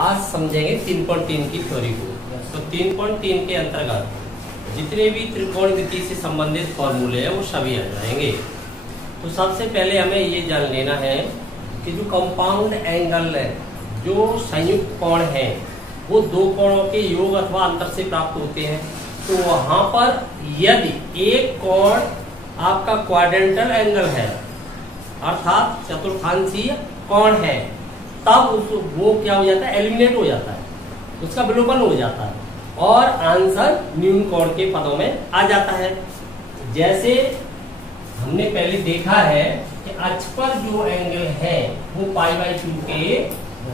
आज समझेंगे 3.3 की थ्योरी को। तो 3.3 के अंतर्गत जितने भी त्रिकोणमिति से संबंधित फॉर्मूले हैं वो सभी आ जाएंगे। तो सबसे पहले हमें ये जान लेना है कि जो कंपाउंड एंगल है, जो संयुक्त कोण है, वो दो कोणों के योग अथवा अंतर से प्राप्त होते हैं। तो वहां पर यदि एक कोण आपका क्वाड्रेंटल एंगल है अर्थात चतुर्थांशीय कोण है, तब वो क्या हो जाता है, एलिमिनेट हो जाता है, उसका विलोपन हो जाता है और आंसर न्यून कोण के पदों में आ जाता है। जैसे हमने पहले देखा है कि अक्ष पर जो एंगल है वो π/2 के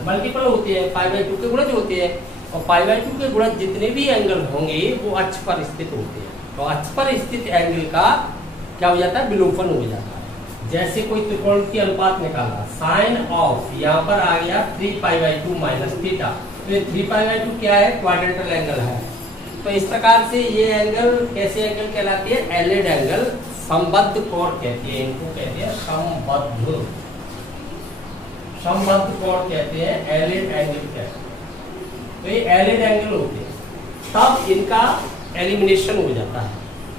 मल्टीपल होते हैं, π/2 के गुणज होते हैं और π/2 के गुणज जितने भी एंगल होंगे वो अक्ष पर स्थित होते हैं। तो अक्ष पर स्थित एंगल का क्या हो जाता है, विलोपन हो जाता है। जैसे कोई त्रिकोण की अनुपात निकाला, साइन ऑफ यहाँ पर आ गया 3π/2 माइनस थीटा, तो ये 3π/2 क्या है, क्वाड्रेंटल एंगल है। तो इस प्रकार से ये एंगल कैसे एंगल कहलाती है, एलिड एंगल, संबद्ध कोण कहती है, इनको कहते हैं संबद्ध कोण कहते हैं, एलिड एंगल कहते हैं। तो ये एलिड एंगल होते हैं, तब इनका एलिमिनेशन हो जाता है।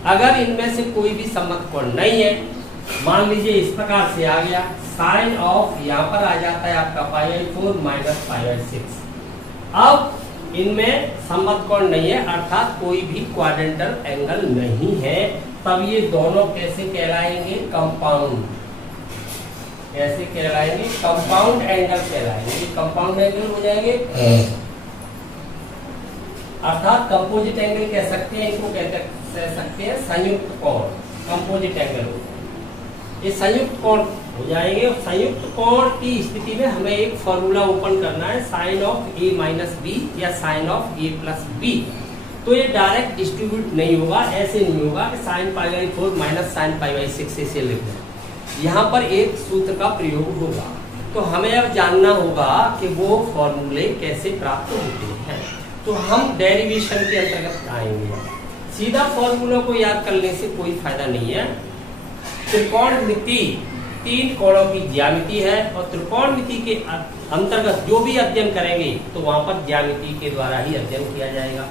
अगर इनमें से कोई भी संबद्ध कोण नहीं है, मान लीजिए इस प्रकार से आ गया, साइन ऑफ यहाँ पर आ जाता है आपका π/4 माइनस π/6। अब इनमें संबद्ध कोण नहीं है अर्थात कोई भी क्वाड्रेंटल एंगल नहीं है, तब ये दोनों कैसे कहलाएंगे, कंपाउंड। कैसे कहलाएंगे, कंपाउंड एंगल कहलाएंगे। कंपाउंड एंगल हो जाएंगे अर्थात कंपोजिट एंगल कह सकते हैं, इनको कह सकते हैं संयुक्त कोण, कंपोजिट एंगल हो जाएंगे। ये संयुक्त कोण हो जाएंगे और संयुक्त कोण की स्थिति में हमें एक फॉर्मूला ओपन करना है, sine of a minus B या sine of a plus B. तो ये डायरेक्ट डिस्ट्रीब्यूट नहीं होगा, ऐसे नहीं होगा कि साइन π/4 माइनस साइन π/6 से लिख दें। यहाँ पर एक सूत्र का प्रयोग होगा। तो हमें अब जानना होगा कि वो फॉर्मूले कैसे प्राप्त होते हैं। तो हम डेरिवेशन के अंतर्गत आएंगे। सीधा फॉर्मूला को याद करने से कोई फायदा नहीं है। त्रिकोणमिति तीन कोणों की ज्यामिति है और त्रिकोणमिति के अंतर्गत जो भी अध्ययन करेंगे तो वहां पर ज्यामिति के द्वारा ही अध्ययन किया जाएगा।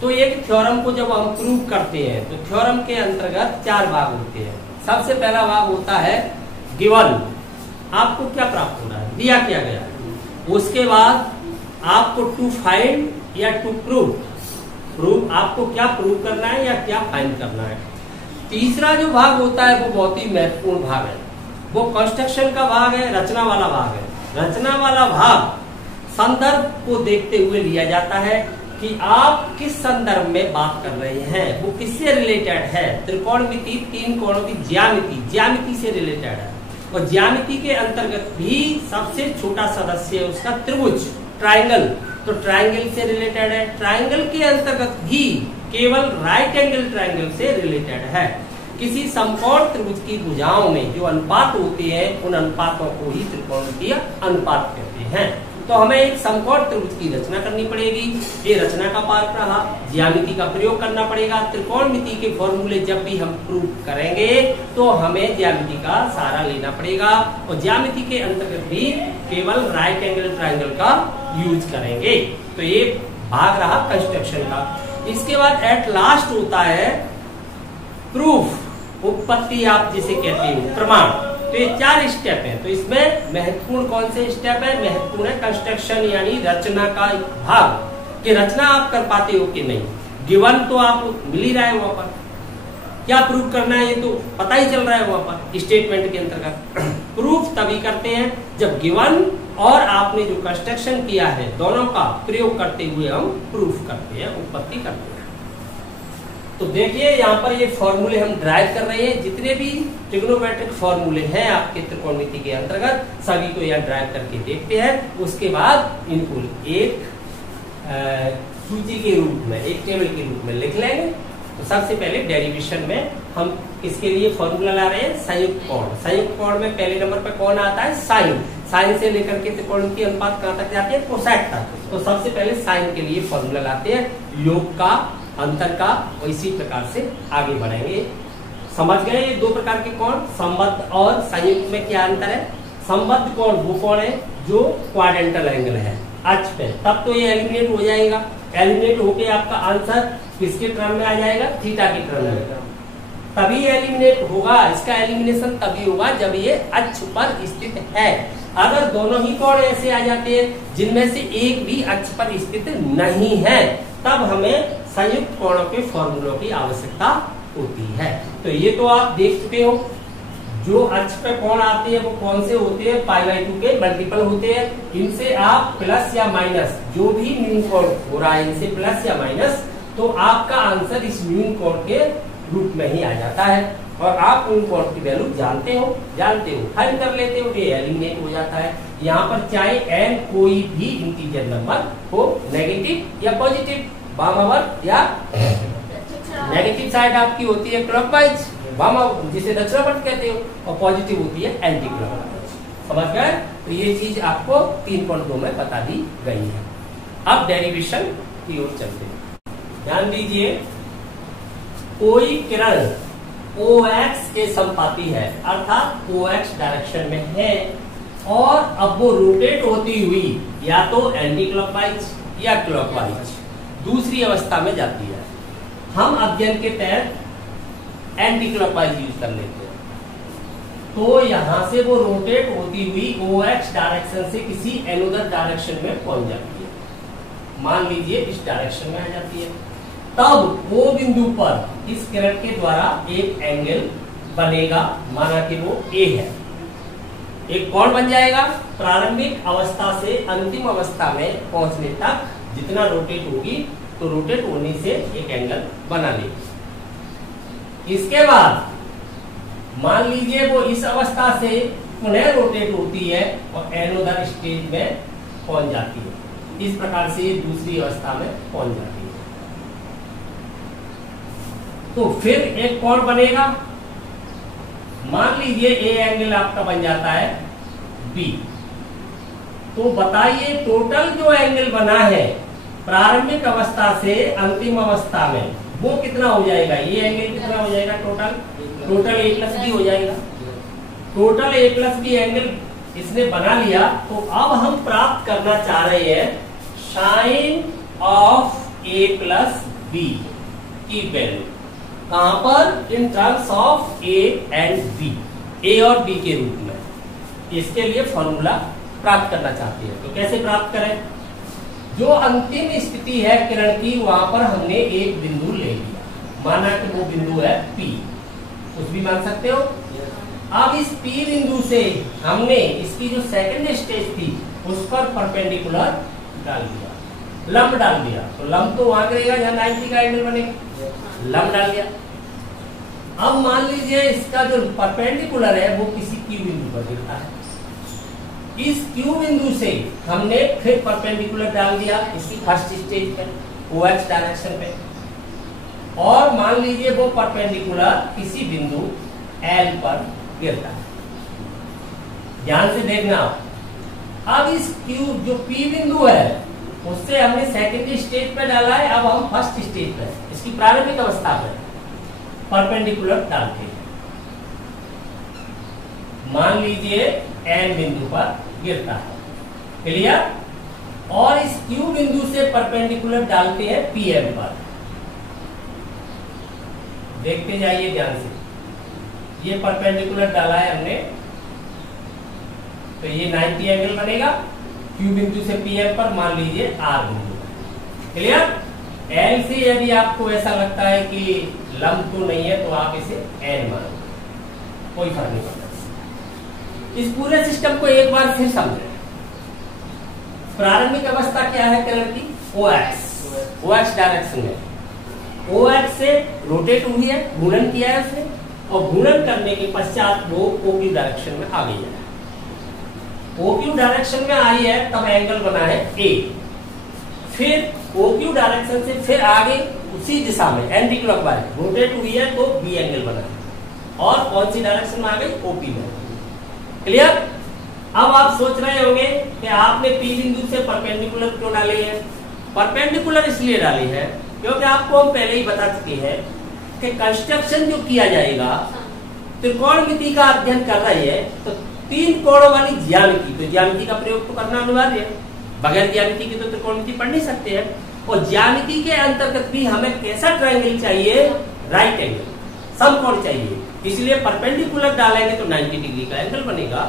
तो एक थ्योरम को जब हम प्रूव करते हैं तो थ्योरम के अंतर्गत 4 भाग होते हैं। सबसे पहला भाग होता है गिवन, आपको क्या प्राप्त हो रहा है, दिया क्या गया। उसके बाद आपको टू फाइंड या टू प्रूव, आपको क्या प्रूव करना है या क्या फाइंड करना है। तीसरा जो भाग होता है वो बहुत ही महत्वपूर्ण भाग है, वो कंस्ट्रक्शन का भाग है, रचना वाला भाग है। रचना वाला भाग संदर्भ को देखते हुए लिया जाता है कि आप किस संदर्भ में बात कर रहे हैं, वो किससे रिलेटेड है। त्रिकोणमिति तीन कोणों की ज्यामिति से रिलेटेड है और ज्यामिति के अंतर्गत भी सबसे छोटा सदस्य है उसका त्रिभुज, ट्राइंगल, तो ट्राइंगल से रिलेटेड है। ट्राइंगल के अंतर्गत भी केवल राइट एंगल ट्राइंगल से रिलेटेड है। किसी समकोण त्रिभुज की भुजाओं में जो अनुपात होते हैं उन अनुपातों को ही त्रिकोणमितीय अनुपात कहते हैं। तो हमें एक समकोण त्रिभुज की रचना करनी पड़ेगी, ये रचना का पार्ट रहा। ज्यामिति का प्रयोग करना पड़ेगा। त्रिकोणमिति के फॉर्मूले जब भी हम प्रूव करेंगे तो हमें ज्यामिति का सहारा लेना पड़ेगा और ज्यामिति के अंतर्गत भी केवल राइट एंगल ट्राइंगल का यूज करेंगे। तो ये भाग रहा कंस्ट्रक्शन का। इसके बाद एट लास्ट होता है प्रूफ, उत्पत्ति आप जिसे कहते हो, प्रमाण। तो ये 4 स्टेप हैं। तो इसमें महत्वपूर्ण कौन से स्टेप है, महत्वपूर्ण है कंस्ट्रक्शन यानी रचना का भाग, कि रचना आप कर पाते हो कि नहीं। गिवन तो आप मिल ही रहा है, वहां पर क्या प्रूफ करना है ये तो पता ही चल रहा है वहां पर स्टेटमेंट के अंतर्गत। प्रूफ तभी करते हैं जब गिवन और आपने जो कंस्ट्रक्शन किया है दोनों का प्रयोग करते हुए हम प्रूफ करते हैं, उत्पत्ति करते हैं। तो देखिए यहाँ पर ये फॉर्मूले हम ड्राइव कर रहे हैं। जितने भी ट्रिग्नोमेट्रिक फॉर्मूले हैं आपके त्रिकोणमिति के अंतर्गत सभी को यहाँ ड्राइव करके देखते हैं। उसके बाद इनको एक सूची के रूप में, एक टेबल के रूप में लिख लेंगे। तो सबसे पहले डेरिवेशन में हम इसके लिए फॉर्मूला ला रहे हैं संयुक्त कोण। संयुक्त कोण में पहले नंबर पर कौन आता है, साइन। साइन से लेकर के त्रिकोणमितीय अनुपात कहाँ तक जाती है, कोसेक तक। तो सबसे पहले साइन के लिए फॉर्मूला लाते हैं, योग का, अंतर का, और इसी प्रकार से आगे बढ़ेंगे। समझ गए ये 2 प्रकार के कोण, संबद्ध और संयुक्त में क्या अंतर है। संबद्ध कोण वो कोण है जो क्वाड्रेंटल एंगल है, अक्ष पे, तब तो ये एलिमिनेट हो जाएगा। एलिमिनेट होके आपका आंसर किसके टर्म में आ जाएगा? थीटा के टर्म में। तभी एलिमिनेट होगा, इसका एलिमिनेशन तभी होगा जब ये अक्ष पर स्थित है। अगर दोनों ही कोण ऐसे आ जाते हैं जिनमें से एक भी अक्ष पर स्थित नहीं है, तब हमें संयुक्त कोणों के फॉर्मूलों की आवश्यकता होती है। तो ये तो आप देख चुके हो, जो अक्ष पे कोण आते हैं वो कौन से होते हैं? π/2 के मल्टीपल होते हैं। इनसे आप प्लस या माइनस, जो भी न्यून कोण हो रहा है इनसे प्लस या माइनस, तो आपका आंसर इस न्यून कोण के रूप में ही आ जाता है। और आप न्यून कोण की वैल्यू जानते हो, फाइंड कर लेते हो, ये एलिमिनेट हो जाता है। यहाँ पर चाहे n कोई भी इंटीजर नंबर हो, नेगेटिव या पॉजिटिव, वामावर्त या नेगेटिव साइड आपकी होती है क्लॉकवाइज, जिसे दक्षिणावर्त कहते हो, और पॉजिटिव होती है एंटी क्लॉकवाइज। समझ गए? तो ये चीज आपको 3.2 में बता दी गई है। अब डेरिवेशन की ओर चलते हैं। ध्यान दीजिए, कोई किरण OX के संपाती है, अर्थात OX डायरेक्शन में है, और अब वो रोटेट होती हुई या तो एंटी क्लॉकवाइज या क्लॉकवाइज दूसरी अवस्था में जाती है। हम अध्ययन के तहत एंटी क्लॉकवाइज यूज कर लेते हैं। तो यहां से वो रोटेट होती हुई OX डायरेक्शन से किसी अनदर डायरेक्शन में पहुंच जाती है। मान लीजिए इस डायरेक्शन में आ जाती है। तब O बिंदु पर इस किरण के द्वारा एक एंगल बनेगा, माना कि वो A है। एक कोण बन जाएगा। प्रारंभिक अवस्था से अंतिम अवस्था में पहुंचने तक जितना रोटेट होगी, तो रोटेट होने से एक एंगल बना लेगी। इसके बाद मान लीजिए वो इस अवस्था से पुनः रोटेट होती है और एनोदर स्टेज में पहुंच जाती है। इस प्रकार से दूसरी अवस्था में पहुंच जाती है। तो फिर एक कोण बनेगा। मान लीजिए ए एंगल आपका बन जाता है B। तो बताइए टोटल जो एंगल बना है प्रारंभिक अवस्था से अंतिम अवस्था में, वो कितना हो जाएगा? ये एंगल कितना हो जाएगा? टोटल A+B हो जाएगा। टोटल A+B एंगल इसने बना लिया। तो अब हम प्राप्त करना चाह रहे हैं साइन ऑफ A+B की वैल्यू। कहां पर? In terms of A and B, A और B के रूप में। इसके लिए फॉर्मूला प्राप्त करना चाहते हैं। तो कैसे प्राप्त करें? जो अंतिम स्थिति है किरण की, वहां पर हमने एक बिंदु ले लिया, माना कि वो बिंदु है P, कुछ भी मान सकते हो। अब इस P बिंदु से हमने इसकी जो सेकंड स्टेज थी उस पर परपेंडिकुलर डाल दिया, लंब डाल दिया। तो लंब तो वहां रहेगा जहां 90 का एंगल बनेगा, लंब डाल दिया। अब मान लीजिए इसका जो परपेंडिकुलर है वो किसी Q बिंदु पर गिरता है। इस Q बिंदु से हमने फिर परपेंडिकुलर डाल दिया इसकी फर्स्ट स्टेज पे, OX डायरेक्शन पे, और मान लीजिए वो परपेंडिकुलर किसी बिंदु L पर गिरता है। ध्यान से देखना। अब इस Q जो P बिंदु है उससे हमने सेकेंड स्टेज पे डाला है, अब हम फर्स्ट स्टेज पे, इसकी प्रारंभिक अवस्था पे परपेंडिकुलर डालते हैं। मान लीजिए N बिंदु पर गिरता है, क्लियर? और इस Q बिंदु से परपेंडिकुलर डालते हैं PM पर। देखते जाइए ध्यान से। ये परपेंडिकुलर डाला है हमने, तो ये 90 एंगल बनेगा। Q बिंदु से PM पर मान लीजिए R बिंदु, क्लियर? L से यदि आपको ऐसा लगता है कि लंब तो नहीं है, तो आप इसे N मानो, कोई फर्क नहीं पड़ता। इस पूरे सिस्टम को एक बार फिर समझें। प्रारंभिक अवस्था क्या है किरण की? OX डायरेक्शन में। OX से रोटेट हुई है, घूर्णन किया है उसने, और घूर्णन करने के पश्चात वो OQ डायरेक्शन में आ गई है। OQ डायरेक्शन में आई है तब एंगल बना है A। फिर OQ डायरेक्शन से फिर आगे उसी दिशा में एंटी क्लॉकवाइज रोटेट हुई है तो B एंगल बना है, और कौन सी डायरेक्शन में आ गई? OP में। क्लियर? अब आप सोच रहे होंगे कि आपने P बिंदु से परपेंडिकुलर क्यों डाली है? परपेंडिकुलर इसलिए डाली है क्योंकि आपको हम पहले ही बता चुके हैं कि कंस्ट्रक्शन जो किया जाएगा, त्रिकोणमिति का अध्ययन कर रही है, तो 3 कोणों वाली ज्यामिति, तो ज्यामिति का प्रयोग तो करना अनिवार्य है। बगैर ज्यामिति की तो त्रिकोणमिति पढ़ नहीं सकते हैं। और ज्यामिति के अंतर्गत भी हमें कैसा ट्रायंगल चाहिए, राइट एंगल, समकोण चाहिए। इसलिए परपेंडिकुलर डालेंगे तो 90 डिग्री का एंगल बनेगा,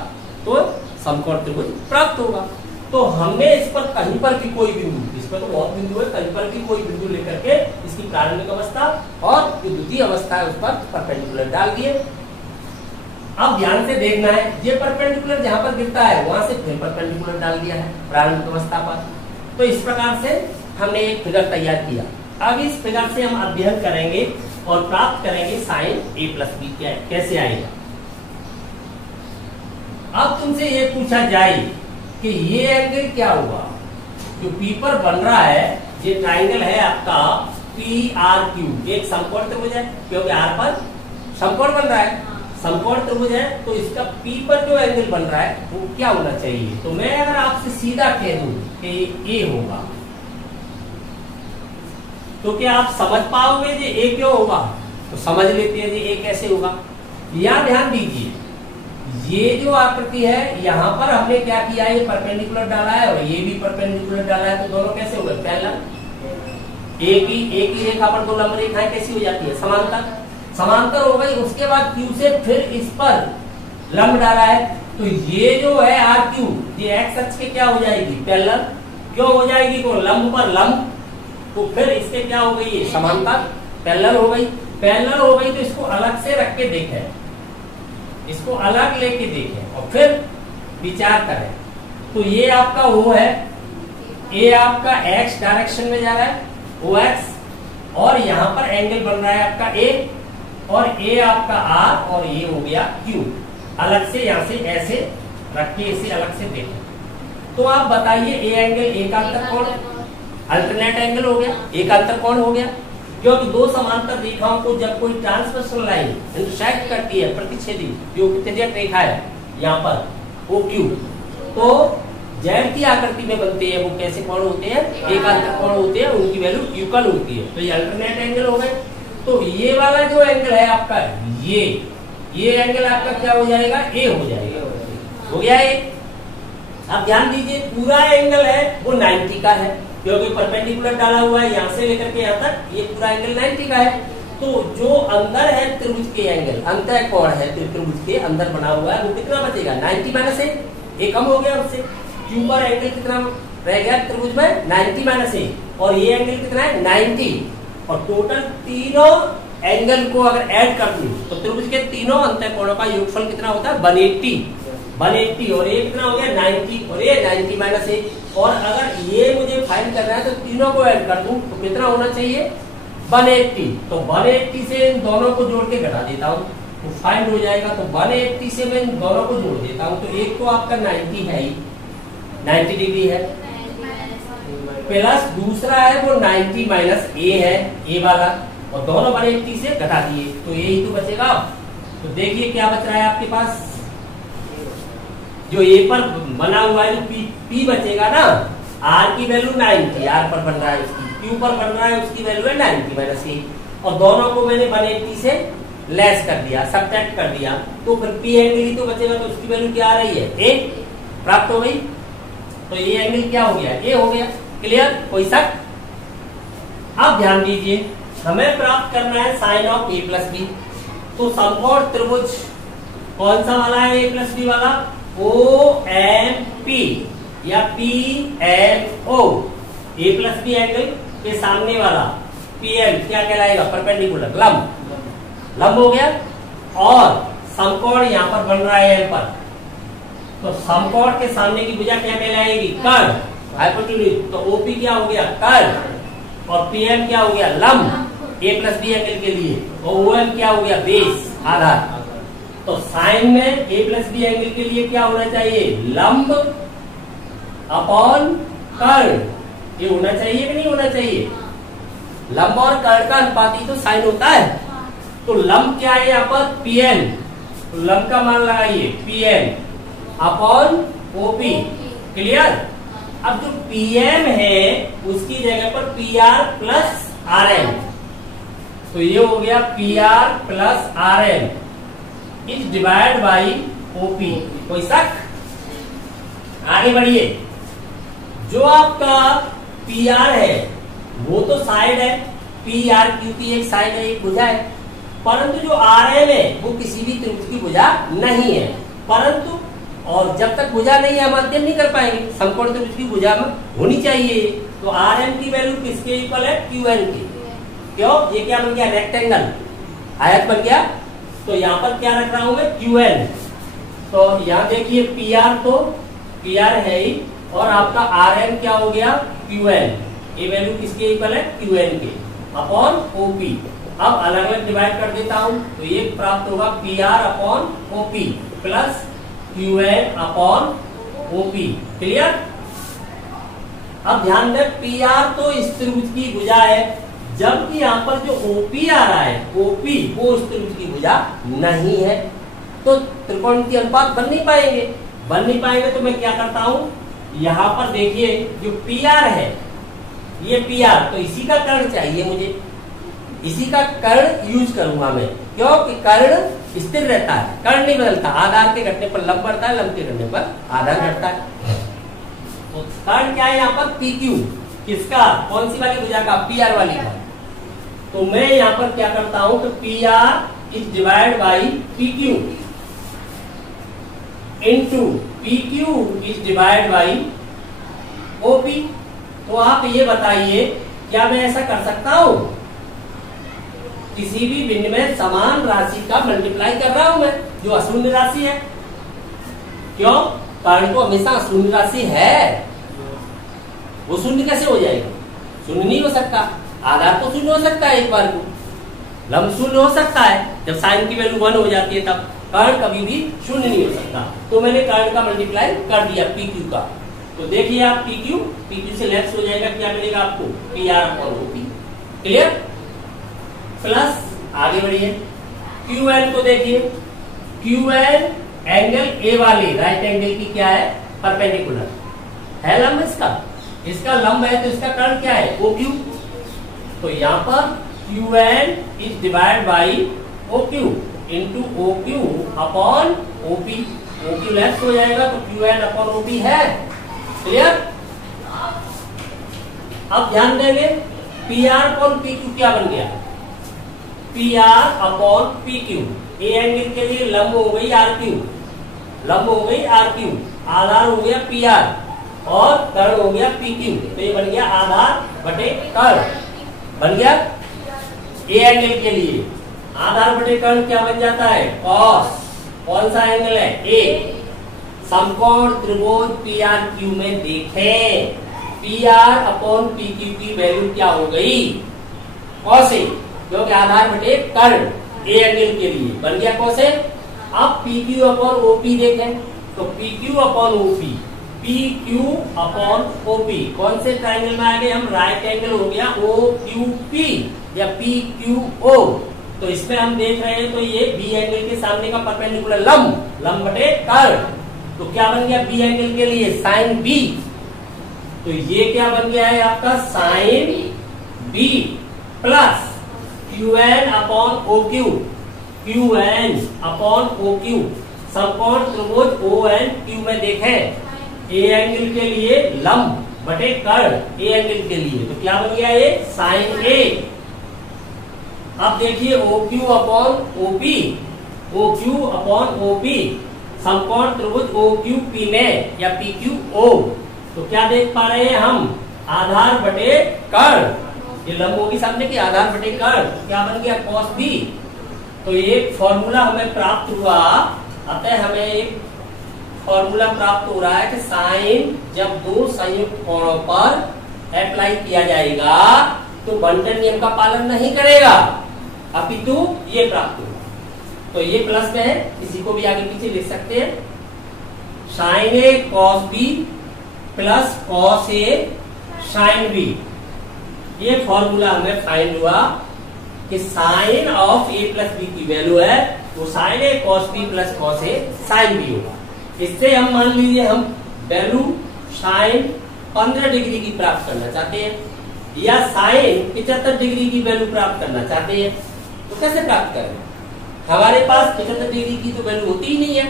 तो समकोण त्रिभुज प्राप्त होगा। तो हमने इस पर कहीं पर भी कोई बिंदु, इस पर तो बहुत बिंदु है, कहीं पर भी कोई बिंदु लेकर के इसकी प्रारंभिक अवस्था और जो द्वितीय अवस्था है उस पर परपेंडिकुलर डाल दिए। अब ध्यान से देखना है, ये परपेंडिकुलर जहां पर गिरता है वहां से फिर परपेंडिकुलर डाल दिया है प्रारंभिक अवस्था पर। तो इस प्रकार से हमने एक फिगर तैयार किया। अब इस फिगर से हम अध्ययन करेंगे और प्राप्त करेंगे साइन a प्लस बी क्या है, कैसे आएगा। अब तुमसे ये पूछा जाए कि ये एंगल क्या हुआ, जो P पर बन रहा है, ये ट्राइंगल है आपका PRQ, एक समकोण त्रिभुज है, क्योंकि R पर समकोण बन रहा है, समकोण त्रिभुज है, तो इसका P पर जो एंगल बन रहा है वो क्या होना चाहिए। तो मैं अगर आपसे सीधा कह दूं कि ये A होगा, तो क्या आप समझ पाओगे कि A क्यों होगा। तो समझ लेते हैं कि A कैसे होगा। यहां ध्यान दीजिए, ये जो आकृति है यहाँ पर हमने क्या किया, ये परपेंडिकुलर डाला है और ये भी परपेंडिकुलर डाला है, तो दोनों कैसे हो गए, पैरेलल। एक ही रेखा पर दो लंब रेखाएं कैसी हो जाती है, समांतर, समांतर हो गई। उसके बाद Q से फिर इस पर लंब डाला है, तो ये जो है RQ, ये एक्स अक्ष के क्या हो जाएगी, पैरेलल। क्यों हो जाएगी, तो लंब पर लंब, तो फिर इसके क्या हो गई, समांतर, पैरेलल हो गई। पैरेलल हो गई तो इसको अलग से रख के देखें, इसको अलग लेके देखें और फिर विचार करें। तो ये आपका वो है, ये आपका x डायरेक्शन में जा रहा है, OX, और यहाँ पर एंगल बन रहा है आपका A, और A आपका R, और ये हो गया Q। अलग से यहाँ से ऐसे रख के इसे अलग से देखें। तो आप बताइए, A एंगल एकांतर कोण, अल्टरनेट एंगल हो गया, एकांतर कोण हो गया, क्योंकि दो समांतर रेखाओं को जब कोई ट्रांसवर्सल लाइन इंटरसेक्ट करती है, प्रतिच्छेदी जो तिर्यक रेखा है यहाँ पर OQ, तो जेड की आकृति में बनते हैं, वो कैसे कोण होते हैं, एकांतर कोण होते हैं, उनकी वैल्यू यूकल होती है। तो ये अल्टरनेट एंगल हो गए। तो ये वाला जो एंगल है आपका, ये एंगल आपका क्या हो जाएगा, A हो जाएगा, हो गया A। अब ध्यान दीजिए, पूरा एंगल है वो 90 का है, क्योंकि परपेंडिकुलर डाला हुआ है, यहाँ से लेकर के यहाँ तक ये पूरा एंगल 90 का है। तो जो अंदर है त्रिभुज के एंगल, अंतः कोण है त्रिभुज के अंदर बना हुआ है, वो कितना बचेगा, 90 माइनस A, कम हो गया उससे। Q पर एंगल कितना रह गया त्रिभुज में, 90 माइनस A, और ये एंगल कितना है, 90, और टोटल तीनों एंगल को अगर ऐड कर दूं तो त्रिभुज के तीनों अंतः कोणों का योगफल कितना होता है, 180, और ये कितना हो गया 90, और ये 90 माइनस A। और अगर ये मुझे फाइंड करना है तो तीनों को ऐड कर दूं तो कितना होना चाहिए, 180। तो 180 से इन दोनों को जोड़ के घटा देता हूँ तो फाइंड हो जाएगा। तो 180 से मैं इन दोनों को जोड़ देता हूँ, तो एक तो आपका 90 है ही, 90 डिग्री है, प्लस दूसरा है वो 90 माइनस A है, A वाला, और दोनों 180 से घटा दिए तो यही तो बचेगा। तो देखिए क्या बच रहा है आपके पास, जो A पर बना हुआ है, जो P बचेगा ना, R की वैल्यू 90, R पर बन रहा है उसकी, Q पर बन रहा है उसकी वैल्यू है 90 माइनस A, और दोनों को मैंने 180 से लेस कर दिया, सब्ट्रैक्ट कर दिया, तो फिर P एंगल ही तो बचेगा, तो उसकी वैल्यू क्या आ रही है, A प्राप्त हो गई। तो ये एंगल क्या हो गया, A हो गया। क्लियर, कोई शक। अब ध्यान दीजिए, हमें प्राप्त करना है sine of A plus B. तो समकोण त्रिभुज कौन सा वाला है, A प्लस बी वाला, OMP या PMO, A plus B angle के सामने वाला PM क्या कहलाएगा, परपेंडिकुलर, लंब हो गया। और समकोण यहाँ पर बन रहा है M पर, तो समकोण के सामने की भुजा क्या कहलाएगी, कर्ण, हाइपोटेन्यूज। तो OP क्या हो गया, कर्ण, और PM क्या हो गया, लंब A प्लस बी एंगल के लिए, और OM क्या हो गया, बेस, आधार। तो साइन में A प्लस बी एंगल के लिए क्या होना चाहिए, लंब अपॉन कर्ण, ये होना चाहिए कि नहीं होना चाहिए, लंब और कर्ण का अनुपाती तो साइन होता है। तो लंब क्या है यहाँ पर, PN, तो लंब का मान लगाइए PN अपॉन OP। क्लियर। अब जो PM है उसकी जगह पर PR प्लस RM, तो ये हो गया PR plus RM is divide by OP। कोई शक, आगे बढ़िए। जो आपका पी आर है वो तो साइड है, पी आर क्यू की एक साइड है, एक भुजा है, परंतु जो आर एम है वो किसी भी त्रिभुज की भुजा नहीं है। परंतु और जब तक भुजा नहीं है हम अध्ययन नहीं कर पाएंगे, समकोण त्रिभुज की भुजा में होनी चाहिए। तो आर एम की वैल्यू किसके इक्वल है? क्यू एन की। क्यों? ये क्या बन गया? रेक्टेंगल, आयत बन गया। तो यहाँ पर क्या रख रहा हूं मैं? Q N. तो यहाँ देखिए पी आर तो पी आर है ही, और आपका आर एम क्या हो गया? Q N. ये वैल्यू किसके इक्वल है? क्यू एन के अपॉन ओपी। अब अलग अलग डिवाइड कर देता हूं, तो ये प्राप्त होगा P R upon OP plus Q N upon OP. Clear? अब ध्यान दें, पी आर तो इस त्रिभुज की भुजा है, जबकि यहाँ पर जो ओपी आ रहा है, ओपी वो उस त्रिभुज की भुजा नहीं है। तो त्रिकोणमितीय अनुपात बन नहीं पाएंगे। बन नहीं पाएंगे तो मैं क्या करता हूं, यहाँ पर देखिए जो पी आर है, ये पी आर, तो इसी का कर्ण चाहिए मुझे, इसी का कर्ण यूज करूंगा मैं। क्योंकि कर्ण स्थिर रहता है, कर्ण नहीं बदलता। आधार के घटने पर लंब बढ़ता है, लंब के घटने पर आधार घटता है। तो कर्ण क्या है यहाँ पर? P Q. किसका? कौन सी वाली भुजा का? पी आर वाली का। तो मैं यहाँ पर क्या करता हूं कि P R is divide by P Q into P Q is divide by OP. तो आप ये बताइए, क्या मैं ऐसा कर सकता हूं? किसी भी बिंदु में समान राशि का मल्टीप्लाई कर रहा हूं मैं, जो अशून्य राशि है। क्यों? कर्ण तो हमेशा अशून्य राशि है, वो शून्य कैसे हो जाएगा? शून्य नहीं हो सकता। आधार तो शून्य हो सकता है एक बार को, लंब शून्य हो सकता है, जब साइन की वैल्यू 1 हो जाती है तब। कर्ण कभी भी शून्य नहीं हो सकता। तो मैंने कर्ण का मल्टीप्लाई कर दिया पी क्यू का। तो देखिए आप पी क्यू से लेफ्ट हो जाएगा, क्या मिलेगा आपको? P R upon OP. Clear? Plus आगे बढ़िए, क्यू एन को देखिए, क्यू एन एंगल ए वाले राइट एंगल की क्या है? परपेंडिकुलर है लंब इसका, इसका लंब है, तो इसका कर्ण क्या है? O Q. तो यहाँ पर Q N is divide by O Q into O Q upon OP. O Q left हो जाएगा, तो क्यू एन अपॉन ओपी है। क्लियर? अब ध्यान देंगे, P R upon P Q क्या बन गया? P R upon P Q. A angle के लिए लंब हो गई आर क्यू, लंब हो गई आर क्यू, आधार हो गया पी आर और कर्ण हो गया पी क्यू। तो ये बन गया आधार बटे कर्ण, बन गया। ए एंगल के लिए आधार बटे कर्ण क्या बन जाता है? कॉस। कौन सा एंगल है? ए। समकोण त्रिभुज पी आर क्यू में देखें, P R upon P Q की वैल्यू क्या हो गई? कॉस ए, क्योंकि आधार बटे कर्ण ए एंगल के लिए बन गया कॉस ए। अब पी क्यू अपॉन ओपी देखें, तो P Q upon OP, P Q upon OP कौन से ट्राइंगल में आ गए हम? राइट एंगल हो गया ओ क्यू पी या पी क्यू ओ। तो इसमें हम देख रहे हैं, तो ये बी एंगल के सामने का परपेंडिकुलर लंब, लंब बटे कर्ण। तो क्या बन गया बी एंगल के लिए? Sine B. तो ये क्या बन गया है आपका? Sine B plus Q N upon O Q, Q N upon O Q. समकोण त्रिभुज ओ एन क्यू में देखें, ए एंगल के लिए लंब बटे कर्ण ए एंगल के लिए, तो क्या बन गया ये? Sine A. अब देखिए O Q upon OP, O Q upon OP, समकोण त्रिभुज ओ क्यू पी में या पी क्यू ओ। तो क्या देख पा रहे हैं हम? आधार बटे कर्ण, ये लंब होगी सामने की, आधार बटे कर्ण, क्या बन गया? Cos B. तो एक फॉर्मूला हमें प्राप्त हुआ, अतः हमें एक फॉर्मूला प्राप्त हो रहा है कि साइन जब दो संयुक्त कोणों पर अप्लाई किया जाएगा तो बंटन नियम का पालन नहीं करेगा, अपितु ये प्राप्त होगा। तो ये प्लस में है, इसी को भी आगे पीछे लिख सकते हैं। Sine A cos B plus cos A sine B. ये फॉर्मूला हमें फाइंड हुआ कि sine of A plus B की वैल्यू है वो sine A cos B plus cos A sine B होगा। इससे हम मान लीजिए हम वैल्यू साइन 15 डिग्री की प्राप्त करना चाहते हैं या साइन 75 डिग्री की वैल्यू प्राप्त करना चाहते हैं, तो कैसे प्राप्त करें? हमारे पास 75 डिग्री की तो वैल्यू होती ही नहीं है।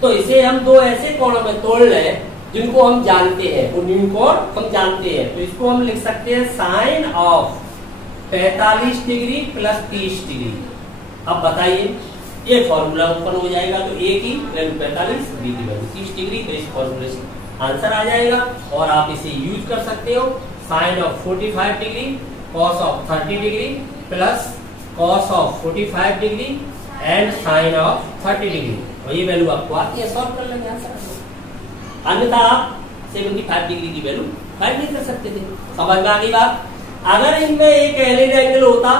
तो इसे हम दो ऐसे कोणों में तोड़ लें जिनको हम जानते हैं, वो न्यू कोण हम जानते हैं, तो इसको हम लिख सकते हैं sine of 45 degree plus 30 degree. अब बताइए, ये फॉर्मूला ओपन हो जाएगा, तो ए की वैल्यू 45, बी की वैल्यू 30 डिग्री, तो इस फॉर्मूले से आंसर आ जाएगा। और आप इसे यूज कर सकते हो, sine of 45 degree cos of 30 degree plus cos of 45 degree and sine of 30 degree, और ये वैल्यू आपको आती है, सॉल्व कर लेंगे आंसर। अन्यथा आप 75 डिग्री की वैल्यू फाइंड नहीं कर सकते थे। समझ में आ गई बात? अगर इनमें एक एलिड एंगल होता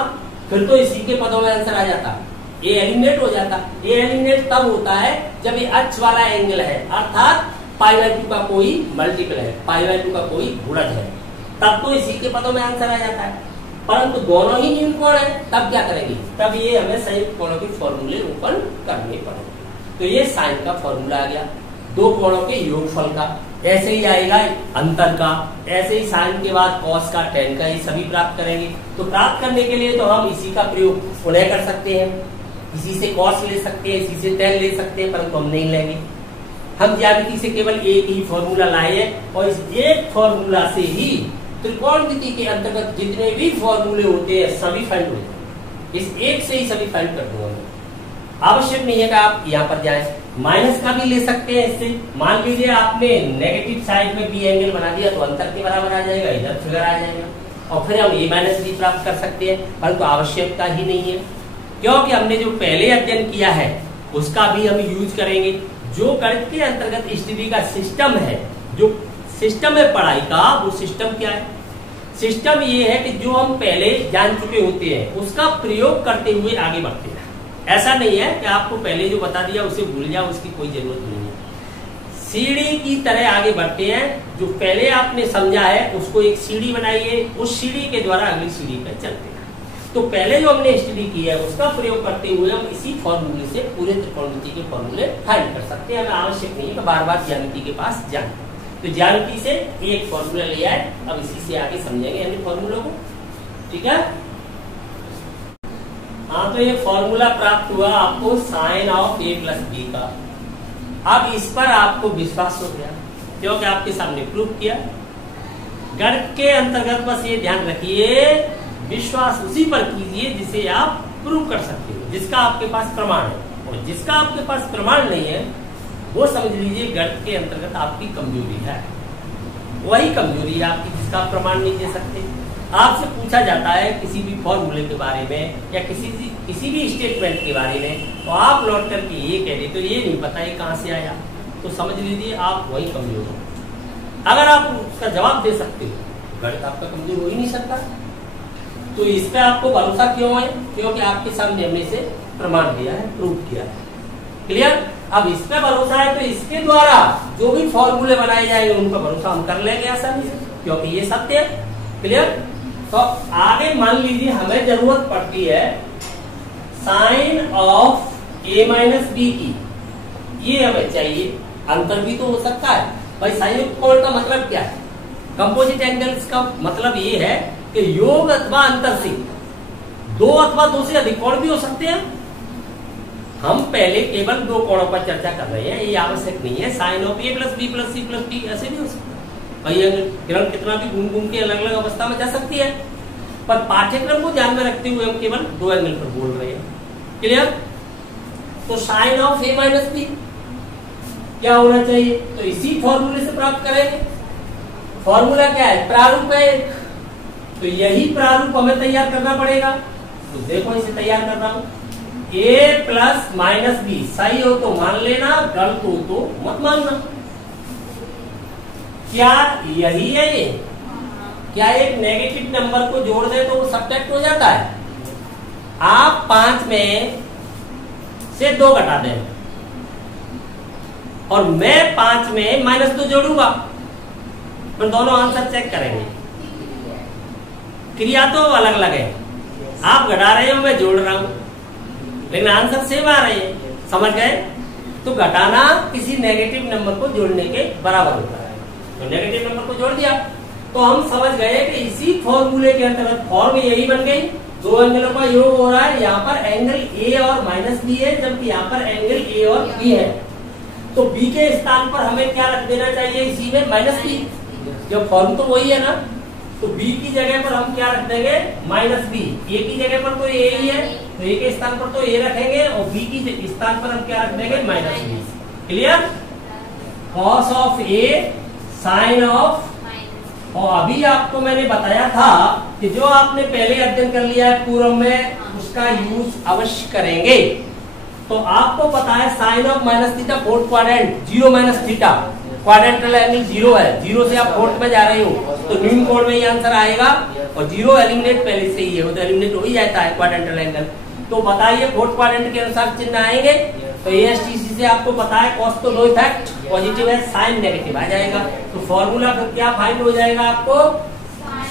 फिर तो इसी के पदों में आंसर आ जाता, ये एलिमिनेट हो जाता। ये एलिमिनेट तब होता है जब ये अक्ष वाला एंगल है, अर्थात π/2 का कोई मल्टीपल है, π/2 का कोई गुणज है, तब तो इसी के पदों में आंसर आ जाता है। परंतु दोनों ही न्यून कोण है, तब क्या करेंगे? तब ये हमें संयुक्त कोणों के फॉर्मूले ओपन करने पड़ेंगे। तो ये साइन का फॉर्मूला आ गया, दो कोणों के योगफल का। ऐसे ही आएगा अंतर का, ऐसे ही साइन के बाद कॉस का, टेन का, ये सभी प्राप्त करेंगे। तो प्राप्त करने के लिए तो हम इसी का प्रयोग पुनः कर सकते हैं, इसी से कॉस ले सकते हैं, इसी से टेन ले सकते हैं, परंतु हम नहीं लेंगे। हम ज्यामिति से केवल एक ही फॉर्मूला लाए हैं, और इस एक फॉर्मूला से ही त्रिकोणमिति के अंतर्गत जितने भी फॉर्मूले होते हैं सभी फाइंड होते हैं। इस एक से ही सभी फाइंड कर दूंगा। आवश्यक नहीं है कि आप यहाँ पर जाएं, माइनस का भी ले सकते हैं। इससे मान लीजिए आपने नेगेटिव साइड में बी एंगल बना दिया तो अंतर के बराबर आ जाएगा, इधर फिगर आ जाएगा, और फिर हम ए माइनस बी प्राप्त कर सकते हैं, परंतु आवश्यकता ही नहीं है, क्योंकि हमने जो पहले अध्ययन किया है उसका भी हम यूज करेंगे। जो गणित के अंतर्गत स्टडी का सिस्टम है, जो सिस्टम है पढ़ाई का, वो सिस्टम क्या है? सिस्टम ये है कि जो हम पहले जान चुके होते हैं उसका प्रयोग करते हुए आगे बढ़ते हैं। ऐसा नहीं है कि आपको पहले जो बता दिया उसे भूल जाओ, उसकी कोई जरूरत नहीं है। सीढ़ी की तरह आगे बढ़ते हैं, जो पहले आपने समझा है उसको एक सीढ़ी बनाइए, उस सीढ़ी के द्वारा अगली सीढ़ी पर चलते हैं। तो पहले जो हमने स्टडी किया है उसका प्रयोग करते हुए हम इसी फॉर्मूले से पूरे त्रिकोणमिति के फॉर्मूले फाइंड कर सकते हैं। हमें आवश्यक नहीं है कि बार बार ज्यामिति के पास जाए। तो ज्यामिति से एक फॉर्मूला ले आए, अब इसी से आगे समझेंगे अन्य फॉर्मूलों को। ठीक है, हाँ, तो ये फॉर्मूला प्राप्त हुआ आपको sine of A plus B का। अब इस पर आपको विश्वास हो गया क्योंकि आपके सामने प्रूफ किया। गणित के अंतर्गत बस ये ध्यान रखिए, विश्वास उसी पर कीजिए जिसे आप प्रूव कर सकते हो, जिसका आपके पास प्रमाण है। और जिसका आपके पास प्रमाण नहीं है वो समझ लीजिए गणित के अंतर्गत आपकी कमजोरी है, वही कमजोरी है आपकी जिसका आप प्रमाण नहीं दे सकते। आपसे पूछा जाता है किसी भी फॉर्मूले के बारे में या किसी भी स्टेटमेंट के बारे में, तो आप लौट करके ये कह देते, तो ये नहीं पता ये कहां से आया, तो समझ लीजिए आप वही कमजोर हो। अगर आप उसका जवाब दे सकते हो, गणित आपका कमजोर हो ही नहीं सकता। तो इस पे आपको भरोसा क्यों है? क्योंकि आपके सामने हमने इसे प्रमाण दिया है, प्रूव किया है। क्लियर? अब इस पे भरोसा है तो इसके द्वारा जो भी फॉर्मूले बनाए जाएंगे उनका भरोसा हम कर लेंगे आसानी से, क्योंकि ये सत्य है। क्लियर? तो आगे मान लीजिए हमें जरूरत पड़ती है sine of A minus B की, ये हमें चाहिए। अंतर भी तो हो सकता है भाई। संयुक्त कोण का मतलब क्या है? कंपोजिट एंगल्स का मतलब ये है कि योग अथवा अंतर से दो अथवा दो से अधिक कोण भी हो सकते हैं। हम पहले केवल दो कोणों पर चर्चा कर रहे हैं, ये आवश्यक नहीं है sine of A plus B plus C plus D ऐसे भी हो सकता है। किरण कितना भी घूम घूम के अलग अलग अवस्था में जा सकती है, पर पाठ्यक्रम को ध्यान में रखते हुए हम केवल दो एंगल पर बोल रहे हैं। क्लियर? तो sine of A minus B क्या होना चाहिए? तो इसी फॉर्मूले से प्राप्त करेंगे। फॉर्मूला क्या है? प्रारूप है। तो यही प्रारूप हमें तैयार करना पड़ेगा। तो देखो इसे तैयार कर रहा हूं। ए प्लस माइनस बी सही हो तो मान लेना, गलत हो तो मत मानना। क्या यही है ये? क्या एक नेगेटिव नंबर को जोड़ दे तो वो सब्ट्रैक्ट हो जाता है? आप 5 में से 2 घटा दें और मैं 5 में -2 जोड़ूंगा, फिर दोनों आंसर चेक करेंगे। क्रिया तो अलग अलग है, आप घटा रहे हो मैं जोड़ रहा हूं, लेकिन आंसर सेम आ रहे हैं। समझ गए? तो घटाना किसी नेगेटिव नंबर को जोड़ने के बराबर होता है। तो नेगेटिव नंबर को जोड़ दिया तो हम समझ गए कि इसी फॉर्मूले के अंतर्गत फॉर्म यही बन गई, दो एंगलों का योग हो रहा है। यहाँ पर एंगल ए और माइनस बी है, जबकि यहाँ पर एंगल ए और बी है। तो बी के स्थान पर हमें क्या रख देना चाहिए इसी में, माइनस बी। जो फॉर्म तो वही है ना, तो बी की जगह पर हम क्या रख देंगे, माइनस बी। ए की जगह पर तो ए ही है, तो ए के स्थान पर तो ए रखेंगे और बी की स्थान पर हम क्या रख देंगे, minus B. Clear? Cos of A sine of, और अभी आपको मैंने बताया था कि जो आपने पहले अध्ययन कर लिया है पूर्व में, उसका यूज अवश्य करेंगे। तो आपको पता है sine of minus theta fourth quadrant, zero minus theta, quadrantal angle zero है, जीरो से आप फोर्थ में जा रहे हो तो न्यून कोण में ये आंसर आएगा, और जीरो एलिमिनेट पहले से ही है, वो तो एलिमिनेट हो ही जाता है क्वाड्रेंटल एंगल। तो बताइए फोर्थ क्वाड्रेंट के अनुसार चिन्ह आएंगे, तो एएसटीसी से आपको पता है कॉस तो नो इफेक्ट, पॉजिटिव है, साइन नेगेटिव आ जाएगा। तो फॉर्मूला फिर क्या फाइंड हो जाएगा आपको,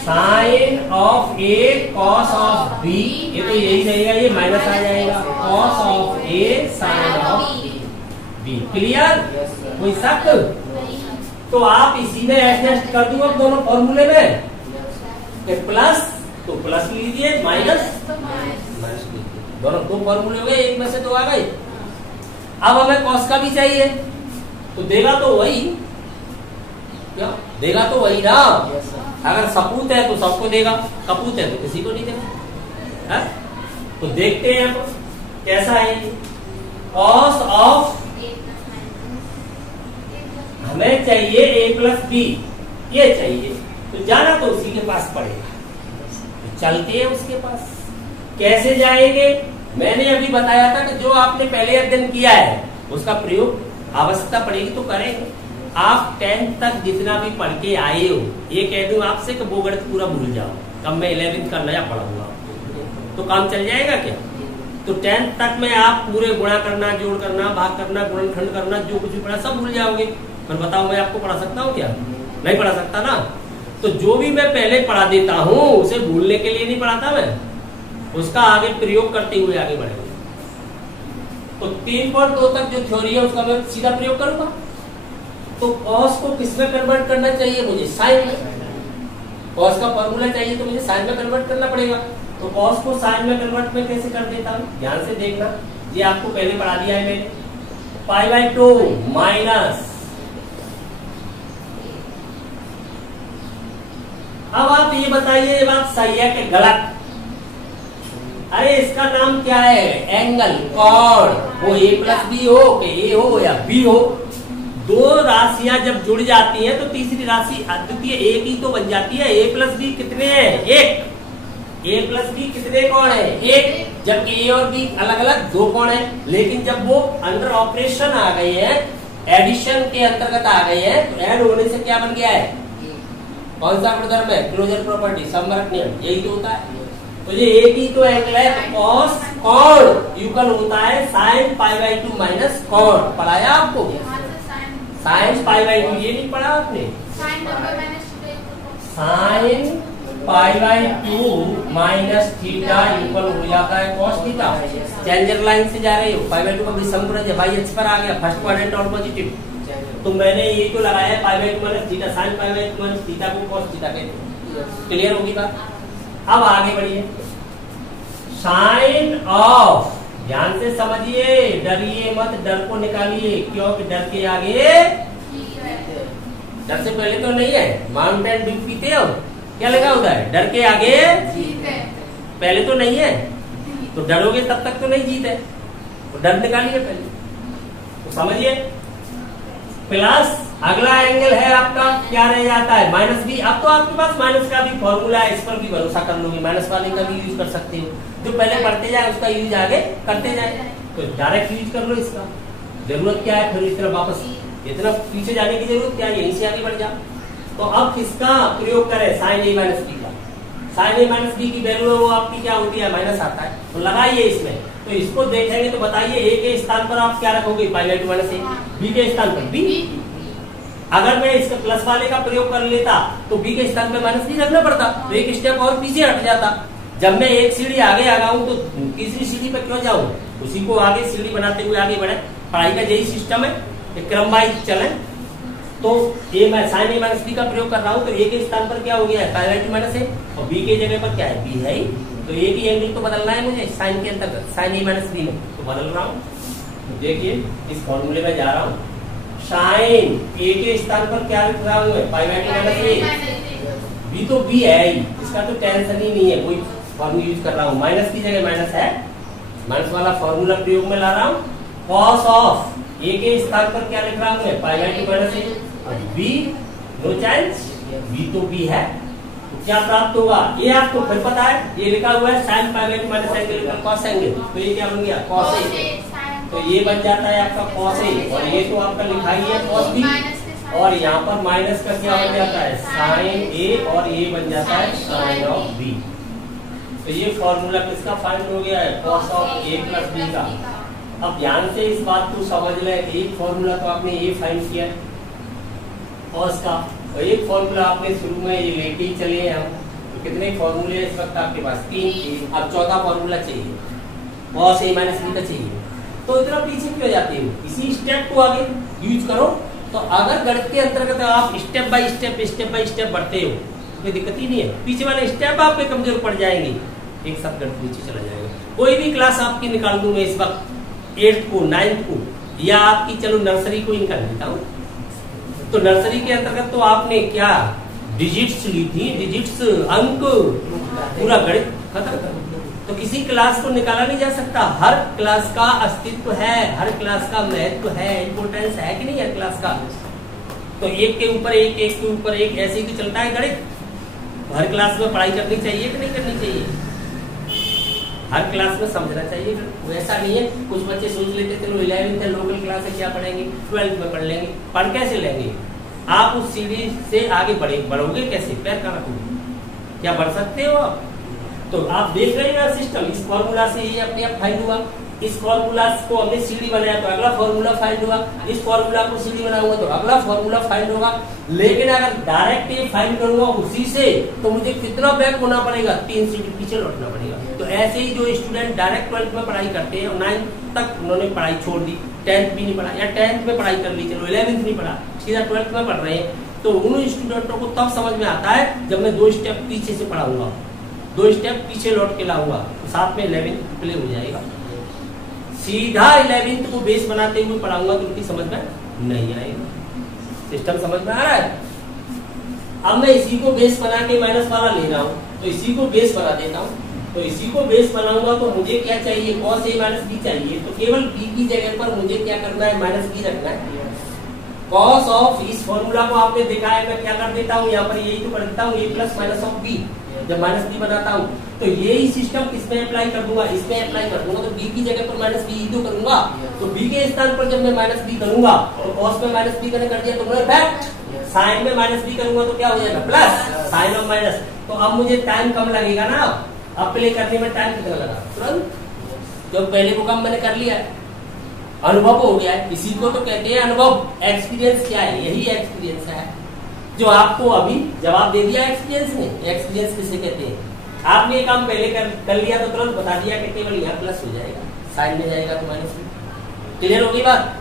sine of A cos of B, ये तो यही रहेगा, ये माइनस आ जाएगा, cos of A sine of B. Clear? कोई शक? तो आप इसी में एडजस्ट कर दूं अब दोनों फॉर्मूले में, प्लस तो प्लस लीजिए, माइनस माइनस लीजिए, दोनों दो फॉर्मूले हो गए, एक में से दो आ गए। अब हमें कॉस का भी चाहिए, तो देगा तो वही, क्या देगा तो वही ना। अगर सपूत है तो सबको देगा, कपूत है तो किसी को नहीं देगा, है? तो देखते हैं अब कैसा है। कॉस ऑफ हमें चाहिए a प्लस बी, ये चाहिए, तो जाना तो उसी के पास पड़ेगा, तो चलते हैं उसके पास। कैसे जाएंगे? मैंने अभी बताया था कि जो आपने पहले अध्ययन किया है उसका प्रयोग आवश्यकता पड़ेगी तो करेंगे। आप 10th तक जितना भी पढ़ के आए हो, ये कह दूं आपसे कि वो गणित पूरा भूल जाओ, कब मैं 11th का नया पढ़ाऊंगा तो काम चल जाएगा क्या? तो 10th तक में आप पूरे गुणा करना, जोड़ करना, भाग करना, गुणनखंड करना, जो कुछ भी पढ़ा सब भूल जाओगे। पर बताओ मैं आपको पढ़ा सकता हूँ क्या? नहीं पढ़ा सकता ना। तो जो भी मैं पहले पढ़ा देता हूँ उसे भूलने के लिए नहीं पढ़ाता मैं, उसका आगे प्रयोग करते हुए आगे बढ़ेंगे। तो 3.2 तक जो थ्योरी है उसका मैं सीधा प्रयोग करूंगा। तो कॉस को किस में कन्वर्ट करना चाहिए मुझे? साइन में। कॉस का फॉर्मूला चाहिए तो मुझे साइन में कन्वर्ट करना पड़ेगा। तो कॉस को साइन में कन्वर्ट में कैसे कर देता हूँ, ध्यान से देखना, ये आपको पहले पढ़ा दिया है मैंने। π/2 माइनस, अब आप ये बताइए ये बात सही है कि गलत? अरे इसका नाम क्या है? एंगल, कोण। वो a प्लस बी हो कि a हो या b हो, दो राशियां जब जुड़ जाती हैं तो तीसरी राशि अद्वितीय एक ही तो बन जाती है। a प्लस बी कितने हैं? एक। a प्लस बी कितने कोण है? एक। जबकि a और b अलग अलग दो कोण है, लेकिन जब वो अंडर ऑपरेशन आ गए हैं, एडिशन के अंतर्गत आ गए हैं, तो ऐड होने से क्या बन गया है? कौन सा गुणधर्म है? क्लोजर प्रॉपर्टी, समवर्त नियम, यही तो होता है। तो ये एक ही तो एंगल है, तो कॉस कोण युगल होता है साइन π/2 माइनस कोण। पढ़ाया आपको? साइन π/2 ये नहीं पढ़ा आपने? साइन π/2 माइनस थीटा युगल हो जाता है कॉस थीटा। चेंजर लाइन से जा रहे हो, π/2 का विषम गुणज है भाई, h पर आ गया, फर्स्ट क्वाड्रेंट और पॉजिटिव, तो मैंने ये तो लगाया है π/2 minus theta, sine π/2 minus theta को कॉस थीटा कहते हैं। क्लियर होगी बात? अब आगे बढ़िए। साइन ऑफ, ध्यान से समझिए, डरिए मत, डर को निकालिए, क्योंकि डर के आगे, डर से पहले तो नहीं है, माउंटेन ड्यू पीते हो, क्या लगा होता है? डर के आगे पहले तो नहीं है, तो डरोगे तब तक तो नहीं जीत है, तो डर निकालिए पहले, तो समझिए। प्लस अगला एंगल है आपका, क्या रह जाता है? Minus B. अब तो आपके पास माइनस का भी फॉर्मूला है, इस पर भी भरोसा कर लोगे, माइनस वाले का भी यूज कर सकते हो, जो पहले पढ़ते जाए उसका यूज आगे करते जाए, तो डायरेक्ट यूज कर लो इसका। जरूरत क्या है फिर इस तरह वापस इतना पीछे जाने की जरूरत क्या है? यहीं से आगे बढ़ जा। तो अब किसका प्रयोग करें? साइन ए माइनस बी का। साइन ए माइनस बी की वैल्यू वो आपकी क्या होती है? माइनस आता है, तो लगाइए इसमें। तो इसको देखेंगे तो बताइए ए के स्थान पर आप क्या रखोगे? π/2 माइनस ए। बी के स्थान पर बी। अगर मैं इसके प्लस वाले का प्रयोग कर लेता तो बी के स्थान पे माइनस बी रखना पड़ता, तो एक स्टेप और पीछे हट जाता। जब मैं एक सीढ़ी आगे आ गया हूं तो तीसरी सीढ़ी पे क्यों जाऊं? उसी को आगे सीढ़ी बनाते हुए आगे बढ़े। पढ़ाई का यही सिस्टम है, क्रम वाइज चले। तो ए मैं साइन ए माइनस बी का प्रयोग कर रहा हूँ, तो ए के स्थान पर क्या हो गया है? π/2 माइनस ए, और बी के जगह पर क्या है? बी है। तो ए की एंगल तो बदलना है मुझे साइन के अंतर्गत, साइन ए माइनस बी में, तो बदल रहा हूँ। देखिए इस फॉर्मूले में जा रहा हूँ, साइन ए के स्थान पर क्या लिख रहा हूँ मैं, pi by two minus A. B तो बी है ही, इसका तो टेंशन ही नहीं है, कोई फॉर्मूला यूज कर रहा हूँ, माइनस की जगह माइनस है, माइनस वाला फॉर्मूला प्रयोग में ला रहा हूँ। कॉस ऑफ ए के स्थान पर क्या लिख रहा हूँ मैं, pi by two minus A. B no change, B तो बी है, तो क्या प्राप्त होगा, ये आपको फिर पता है, ये लिखा हुआ है sine pi by two minus angle cos angle, तो ये क्या बन गया कॉस ए, तो ये बन जाता है आपका कॉस ए, और ये तो आपका लिखा ही है कॉस बी, और यहाँ पर माइनस का क्या बन जाता है साइन ए, और ये बन जाता है साइन ऑफ बी। तो ये फॉर्मूला किसका फाइंड हो गया है, cos of A plus B का। अब ध्यान से इस बात को समझ लें, एक फॉर्मूला तो आपने ये फाइंड किया कॉस का, और एक फॉर्मूला आपने शुरू में ये लेके ही चले हैं हम, तो कितने फॉर्मूले इस वक्त आपके पास, 3। अब चौथा फॉर्मूला चाहिए, कॉस ए माइनस बी का चाहिए, तो इतना पीछे क्यों जाते हो, इसी स्टेप को आगे यूज करो। तो अगर गणित के अंतर्गत आप स्टेप बाय स्टेप बढ़ते हो, कोई दिक्कत ही नहीं है, पीछे वाले स्टेप आप पे कमजोर पड़ जाएंगे, एक सब गणित नीचे चला जाएगा। कोई भी क्लास आपकी निकाल दूं मैं इस वक्त 8th को 9th को, या आपकी चलो नर्सरी को निकाल देता हूँ, तो नर्सरी के अंतर्गत तो आपने क्या डिजिट्स ली थी, डिजिट्स अंक पूरा गणित खत्म, तो किसी क्लास को निकाला नहीं जा सकता, हर क्लास का अस्तित्व है, हर क्लास का महत्व है, इंपोर्टेंस है कि नहीं है क्लास का, तो एक के ऊपर एक, एक के ऊपर एक, ऐसे ही तो चलता है गणित। हर क्लास में पढ़ाई करनी चाहिए कि नहीं करनी चाहिए, हर क्लास में समझना चाहिए, वैसा नहीं है कुछ बच्चे सोच लेते चलो 11th है लोकल क्लास है क्या पढ़ेंगे, 12th में पढ़ लेंगे, पढ़ कैसे लेंगे, आप उस सीढ़ी से आगे बढ़ोगे कैसे, पैर कहाँ रखोगे, क्या बढ़ सकते हो आप, तो आप देख रहे हैं सिस्टम, इस फॉर्मूला से ये अपने आप फाइंड हुआ, इस फॉर्मूला को हमने सीढ़ी बनाया तो अगला फॉर्मूला फाइंड हुआ, इस फॉर्मूला को सीढ़ी बनाऊंगा तो अगला फॉर्मूला फाइंड होगा। लेकिन अगर डायरेक्ट ये फाइंड करूंगा उसी से, तो मुझे कितना बैक होना पड़ेगा, 3 सीढ़ी पीछे लौटना पड़ेगा। तो ऐसे ही जो स्टूडेंट डायरेक्ट 12th में पढ़ाई करते हैं, 9th तक उन्होंने पढ़ाई छोड़ दी, 10th भी नहीं पढ़ा, या 10th में पढ़ाई कर ली, चलो 11th नहीं पढ़ा, सीधा 12th में पढ़ रहे हैं, तो उन स्टूडेंटों को तब समझ में आता है जब मैं 2 स्टेप पीछे से पढ़ाऊंगा, 2 स्टेप पीछे लौट के लाऊंगा, तो साथ में 11th प्ले हो जाएगा। सीधा 11th को बेस बनाते हुए पढ़ाऊंगा तो उनकी समझ में नहीं आएगा, सिस्टम समझ में आ रहा है। अब मैं इसी को बेस बना के माइनस वाला ले रहा हूँ, तो इसी को बेस बना देता हूँ, तो इसी को बेस बनाऊंगा तो मुझे क्या चाहिए, कॉस ए माइनस बी चाहिए, तो केवल बी की जगह पर मुझे क्या करना है, माइनस बी रखना है। कॉस ऑफ, इस फॉर्मूला को आपने देखा है, मैं क्या कर देता हूँ यहाँ पर यही तो कर देता हूँ, ए प्लस माइनस ऑफ बी, जब माइनस बी बनाता हूँ तो यही सिस्टम किसमें अप्लाई कर दूंगा, इसमें अप्लाई कर दूंगा, तो बी की जगह पर माइनस बी तो करूंगा, तो बी के स्थान पर जब मैं माइनस बी करूंगा तो कॉस में माइनस बी कर दिया तो इफेक्ट, साइन में माइनस बी करूंगा तो क्या हो जाएगा प्लस साइन ऑफ माइनस। तो अब मुझे टाइम कम लगेगा ना, अब प्ले करने में टाइम कितना लगा, तुरंत, जब पहले को काम मैंने कर लिया है, अनुभव हो गया है, इसी को तो कहते हैं अनुभव। एक्सपीरियंस क्या है, यही एक्सपीरियंस है जो आपको अभी जवाब दे दिया एक्सपीरियंस ने। एक्सपीरियंस किसे कहते हैं, आपने ये काम पहले कर लिया तो तुरंत बता दिया कि केवल यहाँ प्लस हो जाएगा, साइन में जाएगा तो माइनस में। क्लियर हो गई बात,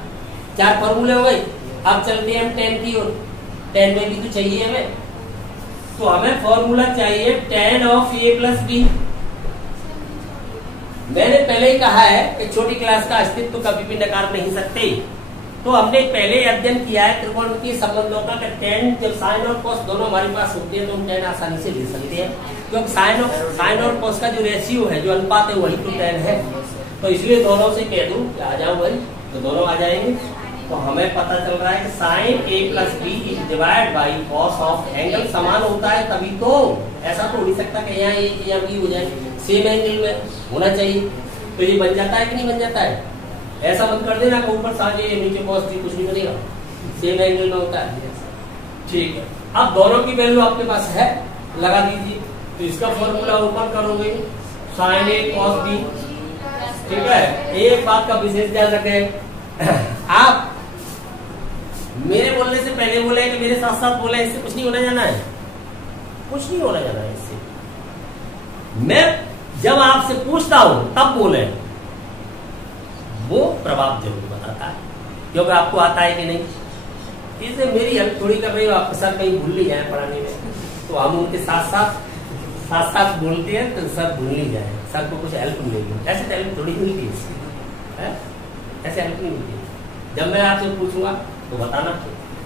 4 फॉर्मूले हो गए। अब चलते हैं हम 10 की ओर, 10 में भी तो चाहिए हमें, तो हमें फॉर्मूला चाहिए tan of A plus B. मैंने पहले ही कहा है कि छोटी क्लास का अस्तित्व कभी भी नकार नहीं सकते, तो हमने पहले अध्ययन किया है त्रिकोण के संबंधों का, tan जब साइन और कॉस दोनों हमारे पास होते हैं तो हम tan आसानी से ले सकते हैं, क्योंकि साइन और कॉस का जो रेशियो है, जो अनुपात है, वही तो tan है, तो इसलिए दोनों से कह दूं कि आ जाओ भाई, तो दोनों आ जाएंगे। तो हमें पता चल रहा है कि sine A plus B is divide by cos of, angle समान होता है तभी तो, ऐसा तो हो नहीं सकता कि यहाँ ए यहाँ बी हो जाए, सेम एंगल में होना चाहिए, तो ये बन जाता है कि नहीं बन जाता है, ऐसा मत कर देना कि ऊपर साइन ए नीचे कॉस बी, कुछ नहीं बनेगा, सेम एंगल में होता है। ठीक है, अब दोनों की वैल्यू आपके पास है, लगा दीजिए, तो इसका फॉर्मूला ओपन करोगे, साइन ए कॉस बी, ठीक है। एक बात का विशेष ध्यान रखें, आप मेरे बोलने से पहले बोले कि मेरे साथ साथ बोले, इससे कुछ नहीं होना जाना है, कुछ नहीं होना जाना है इससे। मैं जब आपसे पूछता हूं तब बोले, वो प्रभाव जरूर बताता है, क्योंकि आपको आता है कि नहीं। इससे मेरी हेल्प थोड़ी कर रही हो, आपके साथ कहीं भूल नहीं जाए पढ़ाने में, तो हम उनके साथ साथ बोलते हैं तो सर भूल नहीं जाए, सर को कुछ हेल्प मिलेगी, ऐसे हेल्प थोड़ी मिलती है, ऐसे हेल्प नहीं मिलती। जब मैं आपसे पूछूंगा तो बताना।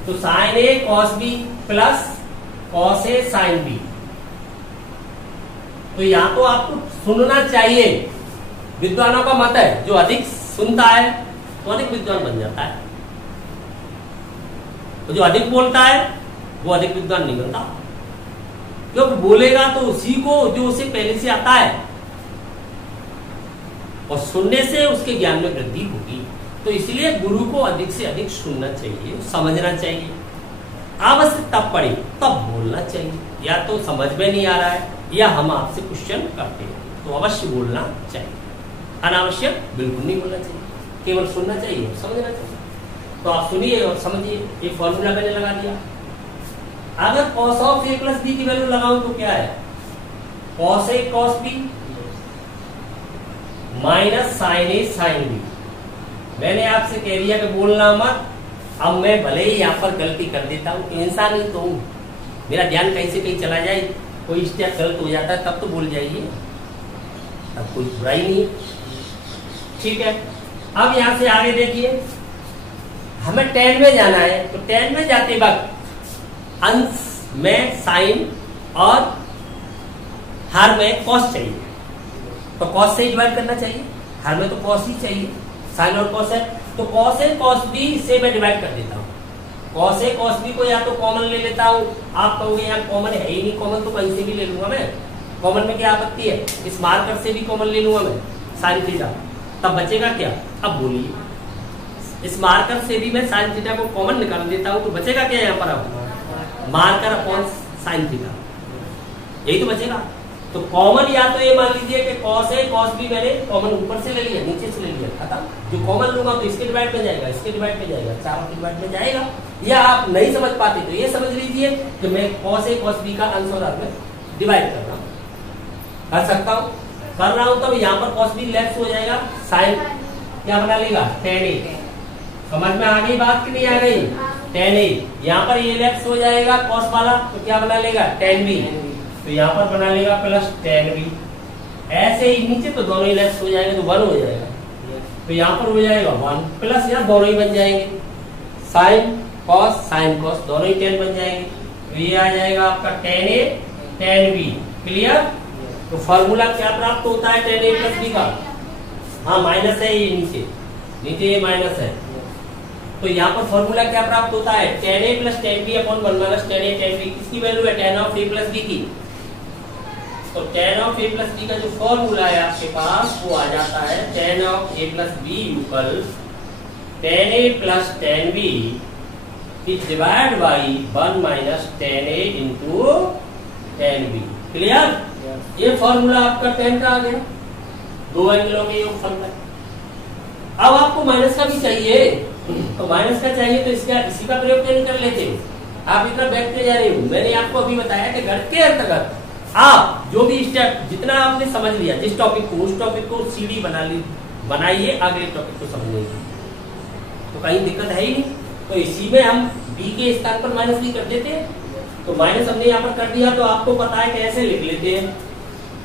तो sign A cos B plus cos A sine B, तो यहाँ तो आपको सुनना चाहिए। विद्वानों का मत है जो अधिक सुनता है तो अधिक विद्वान बन जाता है, तो जो अधिक बोलता है वो अधिक विद्वान नहीं बनता, क्योंकि बोलेगा तो उसी को जो उसे पहले से आता है, और सुनने से उसके ज्ञान में वृद्धि होगी। तो इसलिए गुरु को अधिक से अधिक सुनना चाहिए, समझना चाहिए। आवश्यक तब पड़े तब बोलना चाहिए, या तो समझ में नहीं आ रहा है या हम आपसे क्वेश्चन करते हैं तो अवश्य बोलना चाहिए, अनावश्यक बिल्कुल नहीं बोलना चाहिए, केवल सुनना चाहिए और समझना चाहिए। तो आप सुनिए और समझिए। एक फॉर्मूला मैंने लगा दिया। अगर cos of a plus B की वैल्यू लगाऊं तो क्या है, cos a cos b minus sin a sin b। मैंने आपसे कह दिया कि बोलना मत। अब मैं भले ही यहाँ पर गलती कर देता हूँ, इंसान ही तो हूँ, मेरा ध्यान कहीं से कहीं चला जाए, कोई स्टेप गलत हो जाता है तब तो बोल जाइए, तब कोई बुराई नहीं है, ठीक है। अब यहाँ से आगे देखिए, हमें tan में जाना है, तो tan में जाते वक्त अंश में साइन और हर में कॉस चाहिए, तो कॉस से डिवाइड करना चाहिए। हर में तो कॉस ही चाहिए, साइन और कॉस है, तो कॉस ए कॉस बी से मैं डिवाइड कर देता हूँ। कॉस ए कॉस बी को या तो कॉमन ले लेता हूँ, आप कहोगे यहाँ कॉमन है ही नहीं, कॉमन तो कहीं से भी ले लूंगा मैं, कॉमन में क्या आपत्ति है, इस मार्कर से भी कॉमन ले लूंगा मैं साइन थीटा, तब बचेगा क्या। अब बोलिए, इस मार्कर से भी मैं साइन थीटा को कॉमन निकाल देता हूँ तो बचेगा क्या यहाँ पर, अब मार्कर अपॉन साइन थीटा, यही तो बचेगा। तो कॉमन या तो ये मान लीजिए कि कॉस ए कॉस बी मैंने कॉमन ऊपर से ले लिया, नीचे से ले लिया, खत्म। जो कॉमन लूंगा तो इसके डिवाइड में जाएगा, इसके डिवाइड में जाएगा, चारों के डिवाइड में जाएगा। या आप नहीं समझ पाते तो ये समझ लीजिए कि मैं कॉस ए कॉस बी का अंश और हर में डिवाइड कर रहा हूँ, कर सकता हूँ, कर रहा हूँ। तब यहाँ पर कॉस बी लेफ्ट हो जाएगा, साइन क्या बना लेगा tan a। समझ में आ गई बात कि नहीं आ गई, tan a। यहाँ पर ये लेफ्ट हो जाएगा कॉस वाला, तो क्या बना लेगा tan b, तो यहाँ पर बना लेगा प्लस tan b। ऐसे ही नीचे तो दोनों ही लेफ्ट हो जाएंगे तो 1 हो जाएगा, तो यहाँ पर हो जाएगा 1 प्लस, यहाँ दोनों ही बन जाएंगे, साइन कॉस दोनों ही tan बन जाएंगे, तो ये आ जाएगा आपका tan a tan b। Clear. तो फॉर्मूला क्या प्राप्त होता है tan a प्लस b का, हाँ माइनस है ये नीचे ये माइनस है, तो यहाँ पर फॉर्मूला क्या प्राप्त होता है tan a plus tan b upon 1 minus tan a tan b। किसकी वैल्यू है, tan of a plus b की। तो tan of a plus b का जो फॉर्मूला है आपके पास वो आ जाता है tan of a plus b equal tan a plus tan b is divide by 1 minus tan a into tan b। Clear. ये फॉर्मूला आपका tan का आ गया, दो एंगलों के योगफल का। अब आपको माइनस का भी चाहिए, तो माइनस का चाहिए तो इसका इसी का प्रयोग क्यों नहीं कर लेते। आप इतना बैठते जा रहे हो, मैंने आपको अभी बताया कि गणित के अंतर्गत आप जो भी स्टेप जितना आपने समझ लिया, जिस टॉपिक को उस टॉपिक को सीढ़ी बनाइए अगले टॉपिक को समझने की, तो कहीं दिक्कत है ही नहीं। तो इसी में हम b के स्थान पर माइनस भी कर देते हैं, तो माइनस हमने यहाँ पर कर दिया, तो आपको पता है कैसे लिख लेते हैं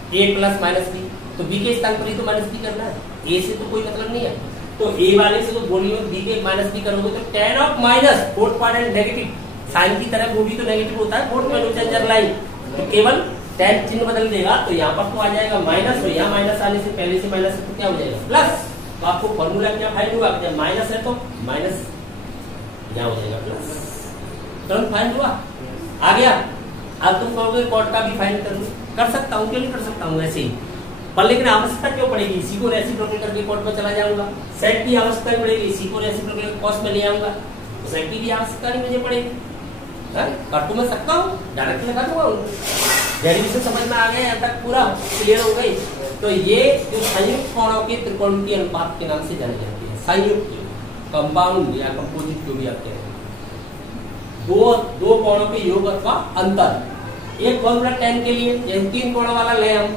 a प्लस माइनस b, तो b के स्थान पर ही तो माइनस b करना है, a से तो कोई मतलब नहीं है, तो a वाले से तो बोलिए b के माइनस b करोगे तो tan of minus fourth quadrant negative, sine की तरह वो भी तो नेगेटिव होता है फोर्थ में चेंजर लाइन, तो केवल tan चिन्ह बदल देगा, तो यहाँ पर तो आ जाएगा माइनस, और यहाँ माइनस आने से पहले से माइनस है तो क्या हो जाएगा प्लस। तो आपको फॉर्मूला क्या फाइंड हुआ, जब माइनस है तो माइनस यहाँ हो जाएगा प्लस, तुरंत फाइंड हुआ, आ गया। अब तुम कहोगे कॉट का भी फाइंड कर सकता हूँ, क्यों नहीं कर सकता हूँ ऐसे ही, पर लेकिन आवश्यकता क्यों पड़ेगी, इसी को रेसिप्रोकल करके कॉट में चला जाऊंगा। सेट की आवश्यकता पड़ेगी, इसी को रेसिप्रोकल कॉस में ले आऊंगा, तो सेट की भी आवश्यकता नहीं मुझे पड़ेगी, कर तो मैं सकता हूँ, डायरेक्ट लगा दूंगा। डेरिवेशन समझ में आ गया, यहाँ तक पूरा क्लियर हो गई। तो ये जो संयुक्त कोणों के त्रिकोणमितीय अनुपात के नाम से जाने जाते हैं, संयुक्त कंपाउंड या कंपोजिट जो भी आते हैं, दो कोणों के योग अथवा अंतर। एक फॉर्मूला tan के लिए, यह 3 कोणों वाला ले हम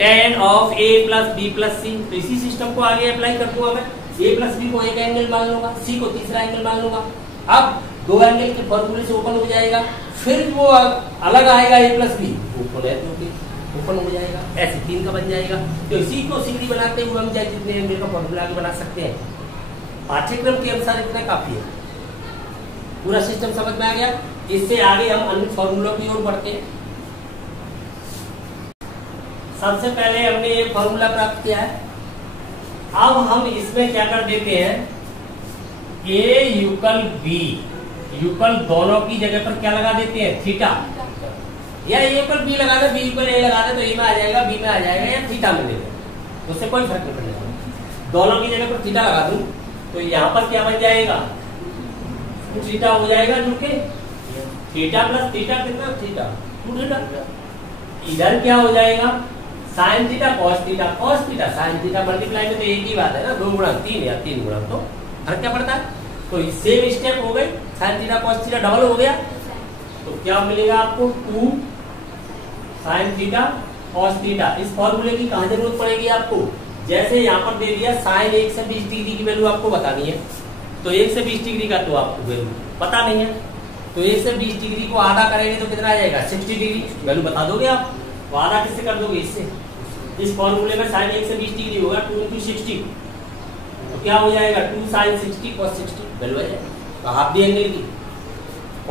tan of a plus b plus c, तो इसी सिस्टम को आगे अप्लाई कर दूंगा मैं, a प्लस b को एक एंगल मान लूंगा, c को तीसरा एंगल मान लूंगा। अब दो एंगल के फॉर्मूले से ओपन हो जाएगा, फिर वो अलग आएगा a प्लस b, ओपन हो जाएगा, ऐसे 3 का बन जाएगा। तो इसी को सीढ़ी बनाते हुए हम चाहे जितने एंगल का फॉर्मूला आगे बना सकते हैं। पाठ्यक्रम के अनुसार इतना काफी है, पूरा सिस्टम समझ में आ गया। इससे आगे हम अन्य फॉर्मूलों की ओर बढ़ते हैं। सबसे पहले हमने ये फॉर्मूला प्राप्त किया है। अब हम इसमें क्या कर देते हैं, ए यूकल बी, यूकल दोनों की जगह पर क्या लगा देते हैं, थीटा, या ए यूकल बी लगा दे, बी यूकल ए लगा दे, तो ए में आ जाएगा, बी में आ जाएगा, या थीटा में दे दे, उससे कोई फर्क नहीं पड़ेगा। दोनों की जगह पर थीटा लगा दूं तो यहाँ पर क्या बन जाएगा, थीटा हो जाएगा, जो कि थीटा प्लस थीटा कितना, थीटा, 2 थीटा। इधर क्या हो जाएगा, sine theta cos theta, cos theta sine theta, multiply में तो एक ही बात है ना, 2 गुणा 3 या 3 गुणा, तो फर्क क्या पड़ता है। तो सेम स्टेप हो गई, sine theta cos theta double हो गया, तो क्या मिलेगा आपको, 2 साइन थीटा कॉस थीटा। इस फॉर्मूले की कहां जरूरत पड़ेगी आपको, जैसे यहाँ पर दे दिया साइन 1 से 20 डिग्री की वैल्यू आपको बतानी है, तो 1 से 20 डिग्री का तो आपको वैल्यू पता नहीं है, तो 1 से 20 डिग्री को आधा करेंगे तो कितना आ जाएगा, 60 डिग्री, वैल्यू बता दोगे आप। तो आधा किससे कर दोगे, इससे। इस फॉर्मूले में साइन 1 से 20 डिग्री होगा 2 × 60, तो क्या हो जाएगा, 2 साइन 60 cos 60, वैल्यू आ जाएगा। तो हाफ दी एंगल की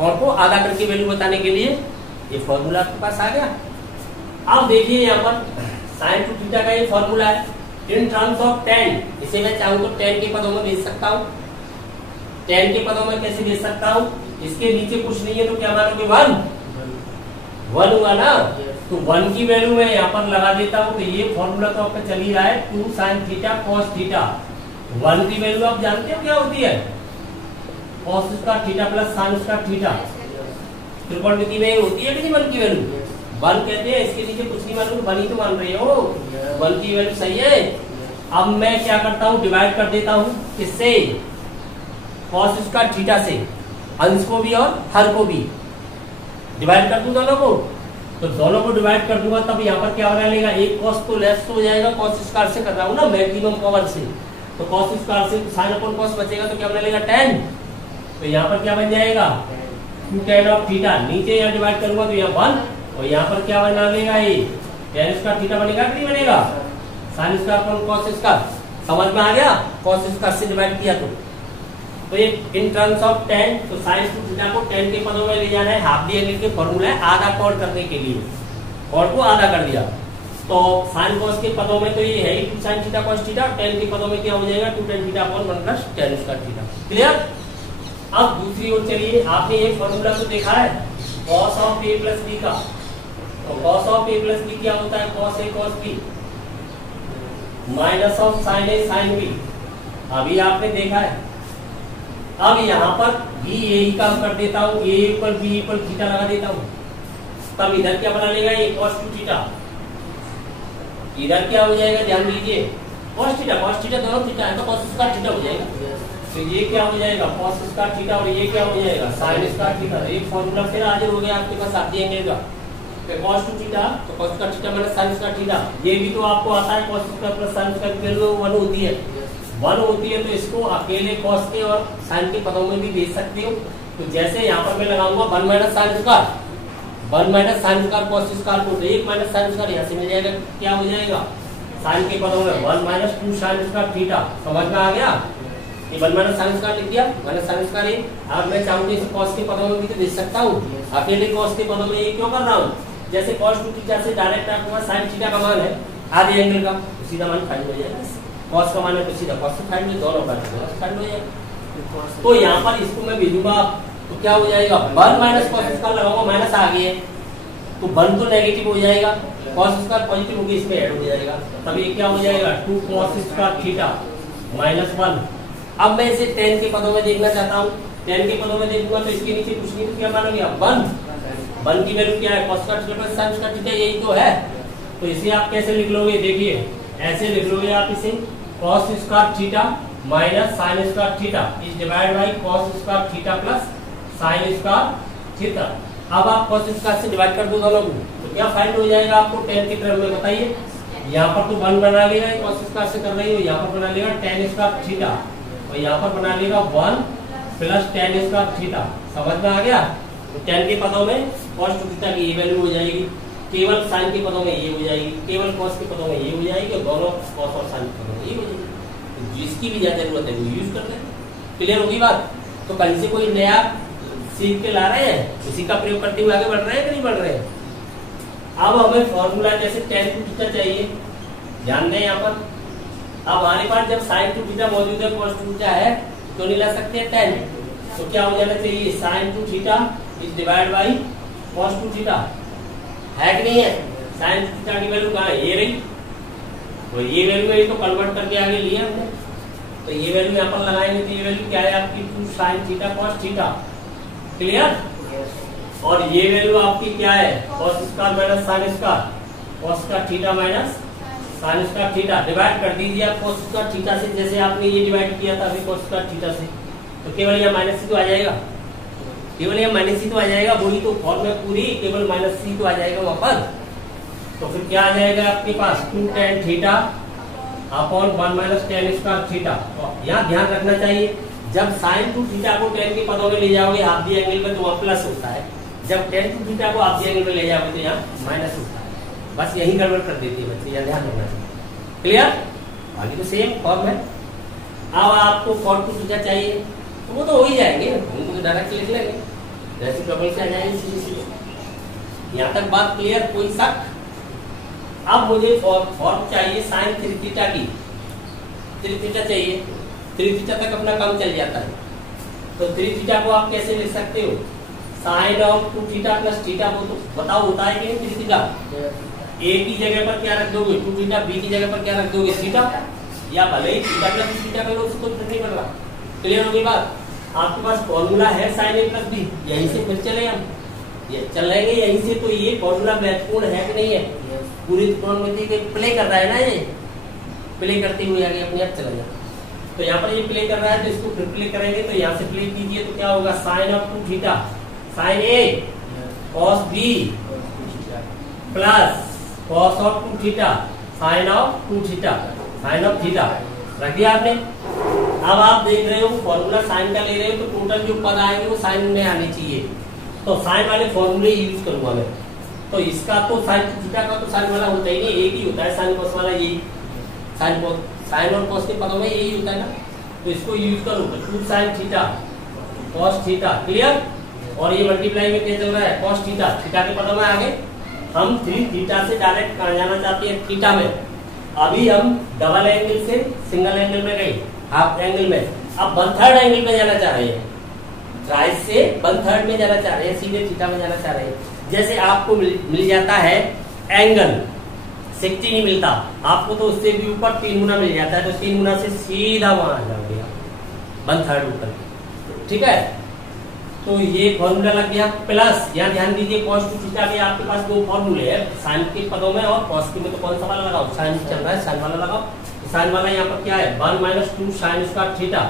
और को आधा करके वैल्यू बताने के लिए ये फॉर्मूला आपके पास आ गया। अब देखिए यहाँ पर साइन 2 थीटा का ये फॉर्मूला है इन टर्म्स ऑफ tan, इसे मैं चाहूँ तो tan के पदों में भेज सकता हूँ। tan के पदों में कैसे भेज सकता हूँ, इसके नीचे कुछ नहीं है तो क्या मानोगे, 1 हुआ ना, तो 1 की वैल्यू मैं यहाँ पर लगा देता हूँ। तो ये फॉर्मूला तो आपका चल ही रहा है, 2 साइन थीटा cos थीटा। 1 की वैल्यू आप जानते हो क्या होती है, cos उसका थीटा प्लस साइन उसका थीटा। त्रिकोणमिति में होती है कि नहीं 1 की वैल्यू, 1 कहते हैं, इसके नीचे कुछ नहीं मानोगे, 1 ही तो मान रहे हो, 1 की वैल्यू सही है। अब मैं क्या करता हूँ, डिवाइड कर देता हूँ, किससे, cos उसका थीटा से, अंश को भी और हर को भी डिवाइड कर दूं दोनों को, तो दोनों को डिवाइड कर दूंगा तब यहाँ पर क्या बना लेगा, एक cos तो लेस हो जाएगा, cos स्क्वायर से कर रहा हूँ ना मैक्सिमम पावर से, तो cos स्क्वायर से साइन अपॉन cos बचेगा तो क्या बना लेगा, tan। तो यहाँ पर क्या बन जाएगा, 2 tan ऑफ थीटा, नीचे यहाँ डिवाइड करूंगा तो यहाँ 1, और यहाँ पर क्या बना लेगा, ये tan स्क्वायर थीटा बनेगा कि नहीं बनेगा, sine square upon cos square. समझ में आ गया, cos स्क्वायर से डिवाइड किया तो ये इन टर्म्स ऑफ tan, तो साइन 2 थीटा को tan के पदों में ले जाना है, हाफ डी एंगल के फॉर्मूला है, आधा कॉर्ड करने के लिए, कॉर्ड को आधा कर दिया, तो साइन cos के पदों में तो ये है ही 2 sine theta cos theta, tan के पदों में क्या हो जाएगा, 2 tan theta upon 1 plus tan square theta. Clear. अब दूसरी ओर चलिए, आपने ये फॉर्मूला तो देखा है cos of a plus b का, तो cos of a plus b क्या होता है, cos a cos b minus of sine a sine b, अभी आपने देखा है। अब यहाँ पर भी यही काम कर देता हूँ, a ऊपर b ऊपर थीटा लगा देता हूँ, तब इधर क्या बना लेगा, ये cos 2 थीटा, इधर क्या हो जाएगा, ध्यान दीजिए, cos थीटा दोनों थीटा है तो cos स्क्वायर थीटा हो जाएगा, तो ये क्या हो जाएगा, cos स्क्वायर थीटा, और ये क्या हो जाएगा, sin स्क्वायर थीटा। एक फॉर्मूला फिर हाजिर हो गया आपके पास, आप देंगे का cos 2 थीटा, तो cos square theta minus sin square theta. ये भी तो आपको आता है, cos square plus sin square की वैल्यू 1 होती है, 1 होती है, तो इसको अकेले cos के और sin के पदों में भी भेज सकते हो। तो जैसे यहाँ पर मैं लगाऊंगा 1 minus sin square, 1 minus sin square cos square को, तो 1 माइनस sin स्क्वायर यहाँ से मिल जाएगा, क्या हो जाएगा, sin के पदों में 1 माइनस 2 sin स्क्वायर थीटा। समझ में आ गया, ये 1 माइनस sin स्क्वायर लिख दिया, माइनस sin स्क्वायर ये। अब मैं चाहूंगी इसे cos के पदों में भी तो भेज सकता हूँ, अकेले cos के पदों में ये क्यों कर रहा हूँ, जैसे cos 2 थीटा से डायरेक्ट आपको sin थीटा का मान है आधे एंगल का, तो सीधा मान फाइंड हो जाएगा, cos का मान है तो सीधा cos से फाइंड हो, दोनों का फाइंड हो जाएगा। तो यहाँ पर इसको मैं भेजूंगा तो क्या हो जाएगा, 1 माइनस cos स्क्वायर लगाऊंगा, माइनस आ गई है तो 1 तो नेगेटिव हो जाएगा, cos स्क्वायर पॉजिटिव होगी, इसमें ऐड हो जाएगा, तब ये क्या हो जाएगा, 2 cos स्क्वायर थीटा माइनस 1। अब मैं इसे tan के पदों में देखना चाहता हूँ, tan के पदों में देखूंगा तो इसके नीचे कुछ नहीं, तो क्या मानोगे आप, 1 की वैल्यू क्या है, cos square theta plus sin square theta, यही तो है। तो इसे आप कैसे लिख लोगे, देखिए ऐसे लिख लोगे आप इसे, cos square theta minus sin square theta is divide by cos square theta plus sin square theta. अब आप cos स्क्वायर से डिवाइड कर दो दोनों को, तो क्या फाइंड हो जाएगा आपको tan की टर्म में, बताइए। यहाँ पर तो 1 बना लेगा, cos स्क्वायर से कर रही हो, यहाँ पर बना लेगा tan स्क्वायर थीटा, और यहाँ पर बना लेगा 1 प्लस tan स्क्वायर थीटा। समझ में आ गया, तो tan के पदों में cos 2 थीटा की ये वैल्यू हो जाएगी, केवल sin के पदों में ये हो जाएगी, केवल cos के पदों में ये हो जाएगी, और दोनों cos और sin के पदों में ये हो जाएगी। तो जिसकी भी ज्यादा जरूरत है वो यूज कर लें। क्लियर होगी बात। तो कहीं से कोई नया सीख के ला रहे हैं, उसी का प्रयोग करते हुए आगे बढ़ रहे हैं कि नहीं बढ़ रहे हैं। अब हमें फॉर्मूला जैसे tan टू थीटा चाहिए, ध्यान दें यहाँ पर। अब हमारे पास जब sin टू थीटा मौजूद है, cos टू थीटा है, तो नहीं ला सकते tan, तो क्या हो जाना चाहिए sin two theta is divide by cos two theta, है कि नहीं है। sin टू थीटा की वैल्यू कहाँ है, ये रही, और ये वैल्यू है, तो कन्वर्ट करके आगे लिया हमने, तो ये वैल्यू यहाँ पर लगाएंगे तो ये वैल्यू क्या है आपकी 2 sin theta cos theta, clear. और ये वैल्यू आपकी क्या है cos square minus sin square, cos का theta minus sin square theta, divide कर दीजिए आप cos स्क्वायर थीटा से, जैसे आपने ये डिवाइड किया था अभी cos स्क्वायर थीटा से, तो केवल यह माइनस सी तो आ जाएगा, केवल यह माइनस सी तो आ जाएगा, वही तो फॉर्म में पूरी केवल माइनस सी तो आ जाएगा वहां पर। तो फिर क्या आ जाएगा आपके पास 2 tan theta upon 1 minus tan square theta. यहाँ ध्यान रखना चाहिए, जब sin टू थीटा को tan के पदों में ले जाओगे हाफ दी एंगल में तो वहाँ प्लस होता है, जब tan टू थीटा को हाफ दी एंगल में ले जाओगे तो यहाँ माइनस होता है। बस यही गड़बड़ कर देती है बच्चे, यहाँ ध्यान रखना चाहिए, क्लियर। बाकी तो सेम फॉर्म है। अब आपको cos टू थीटा चाहिए तो वो तो हो ही जाएंगे, उनको तो डायरेक्ट लिख लेंगे, रेसिप्रोकल से आ जाएंगे सीधे। यहाँ तक बात क्लियर, कोई शक। अब मुझे फॉर्म चाहिए sin 3 थीटा की, 3 थीटा चाहिए, 3 थीटा तक अपना काम चल जाता है। तो 3 थीटा को आप कैसे लिख सकते हो, sin of 2 theta plus theta, वो तो बताओ होता है कि नहीं 3 थीटा। ए की जगह पर क्या रख दोगे 2 थीटा, बी की जगह पर क्या रख दोगे थीटा, या भले ही थीटा प्लस थीटा करो उसको तो नहीं पड़ रहा, क्लियर होगी बात। आपके पास फॉर्मूला है sin a प्लस बी, यहीं से फिर चले हम, ये चलेंगे यहीं से, तो ये फॉर्मूला महत्वपूर्ण है कि नहीं है, पूरी त्रिकोणमिति के प्ले कर रहा है ना, ये प्ले करते हुए आगे अपने आप चला जाए। तो यहाँ पर ये प्ले कर रहा है, तो इसको फिर प्ले करेंगे, तो यहाँ से प्ले कीजिए तो क्या होगा sin of 2 theta sin a cos b plus cos of 2 theta sin of 2 theta, sin of theta रख दिया आपने। अब आप देख रहे हो फॉर्मूला साइन का ले रहे हो, तो टोटल जो पद आएंगे वो साइन में आने चाहिए, तो साइन वाले फॉर्मूले यूज करूंगा मैं। तो इसका तो साइन थीटा का तो साइन वाला होता ही नहीं, एक ही होता है साइन कॉस वाला, यही साइन और कॉस के पदों में यही होता है ना, तो इसको यूज करूंगा 2 sin theta cos theta, clear. और ये मल्टीप्लाई में क्या चल रहा है cos थीटा, थीटा के पदों में आगे हम 3 थीटा से डायरेक्ट कहाँ जाना चाहते हैं थीटा में। अभी हम डबल एंगल से सिंगल एंगल में गए, हाफ एंगल में, अब 1/3 एंगल में जाना चाह रहे हैं, राइट से 1/3 में जाना चाह रहे हैं, सीधे थीटा में जाना चाह रहे हैं। जैसे आपको मिल जाता है एंगल 60 नहीं मिलता आपको, तो उससे भी ऊपर 3 गुना मिल जाता है, तो 3 गुना से सीधा वहां आ जाओगे 1/3 ऊपर, ठीक है। तो ये फॉर्मूला लग गया, प्लस यहाँ ध्यान दीजिए cos टू थीटा के आपके पास 2 फॉर्मूले हैं, साइन के पदों में और cos के में, तो कौन सा वाला लगाओ, साइन चल रहा है साइन वाला लगाओ। साइन वाला यहाँ पर क्या है 1 minus 2 sin square theta,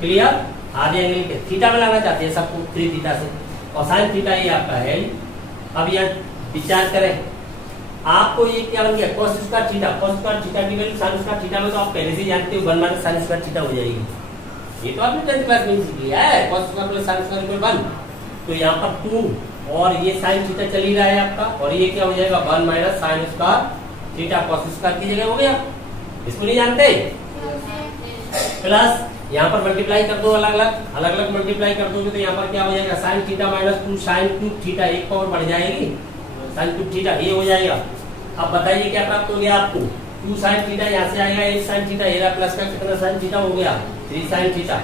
clear. आधे एंगल के थीटा में लाना चाहते हैं सबको 3 थीटा से, और साइन थीटा ये आपका है। अब यह विचार करें, आपको ये क्या बन गया cos square theta, cos square theta की वैल्यू sin स्क्वायर थीटा में तो आप पहले से जानते हो 1 माइनस sin स्क्वायर थीटा हो जाएगी, ये तो आपने 10th क्लास में सीख लिया है, cos square plus sin square equal 1। तो यहाँ पर 2 और ये sin थीटा चल ही रहा है आपका, और ये क्या हो जाएगा 1 minus sin square theta cos square की जगह हो गया, इसको नहीं जानते। प्लस यहाँ पर मल्टीप्लाई कर दो, अलग अलग मल्टीप्लाई कर दोगे तो यहाँ पर क्या हो जाएगा sin theta minus 2 sin cube theta, एक पावर बढ़ जाएगी sin क्यूब थीटा, ये हो जाएगा। अब बताइए क्या प्राप्त हो गया आपको 2 sin थीटा, यहाँ से आएगा 1 sin थीटा, ये प्लस का कितना sin थीटा हो गया 3 sin थीटा,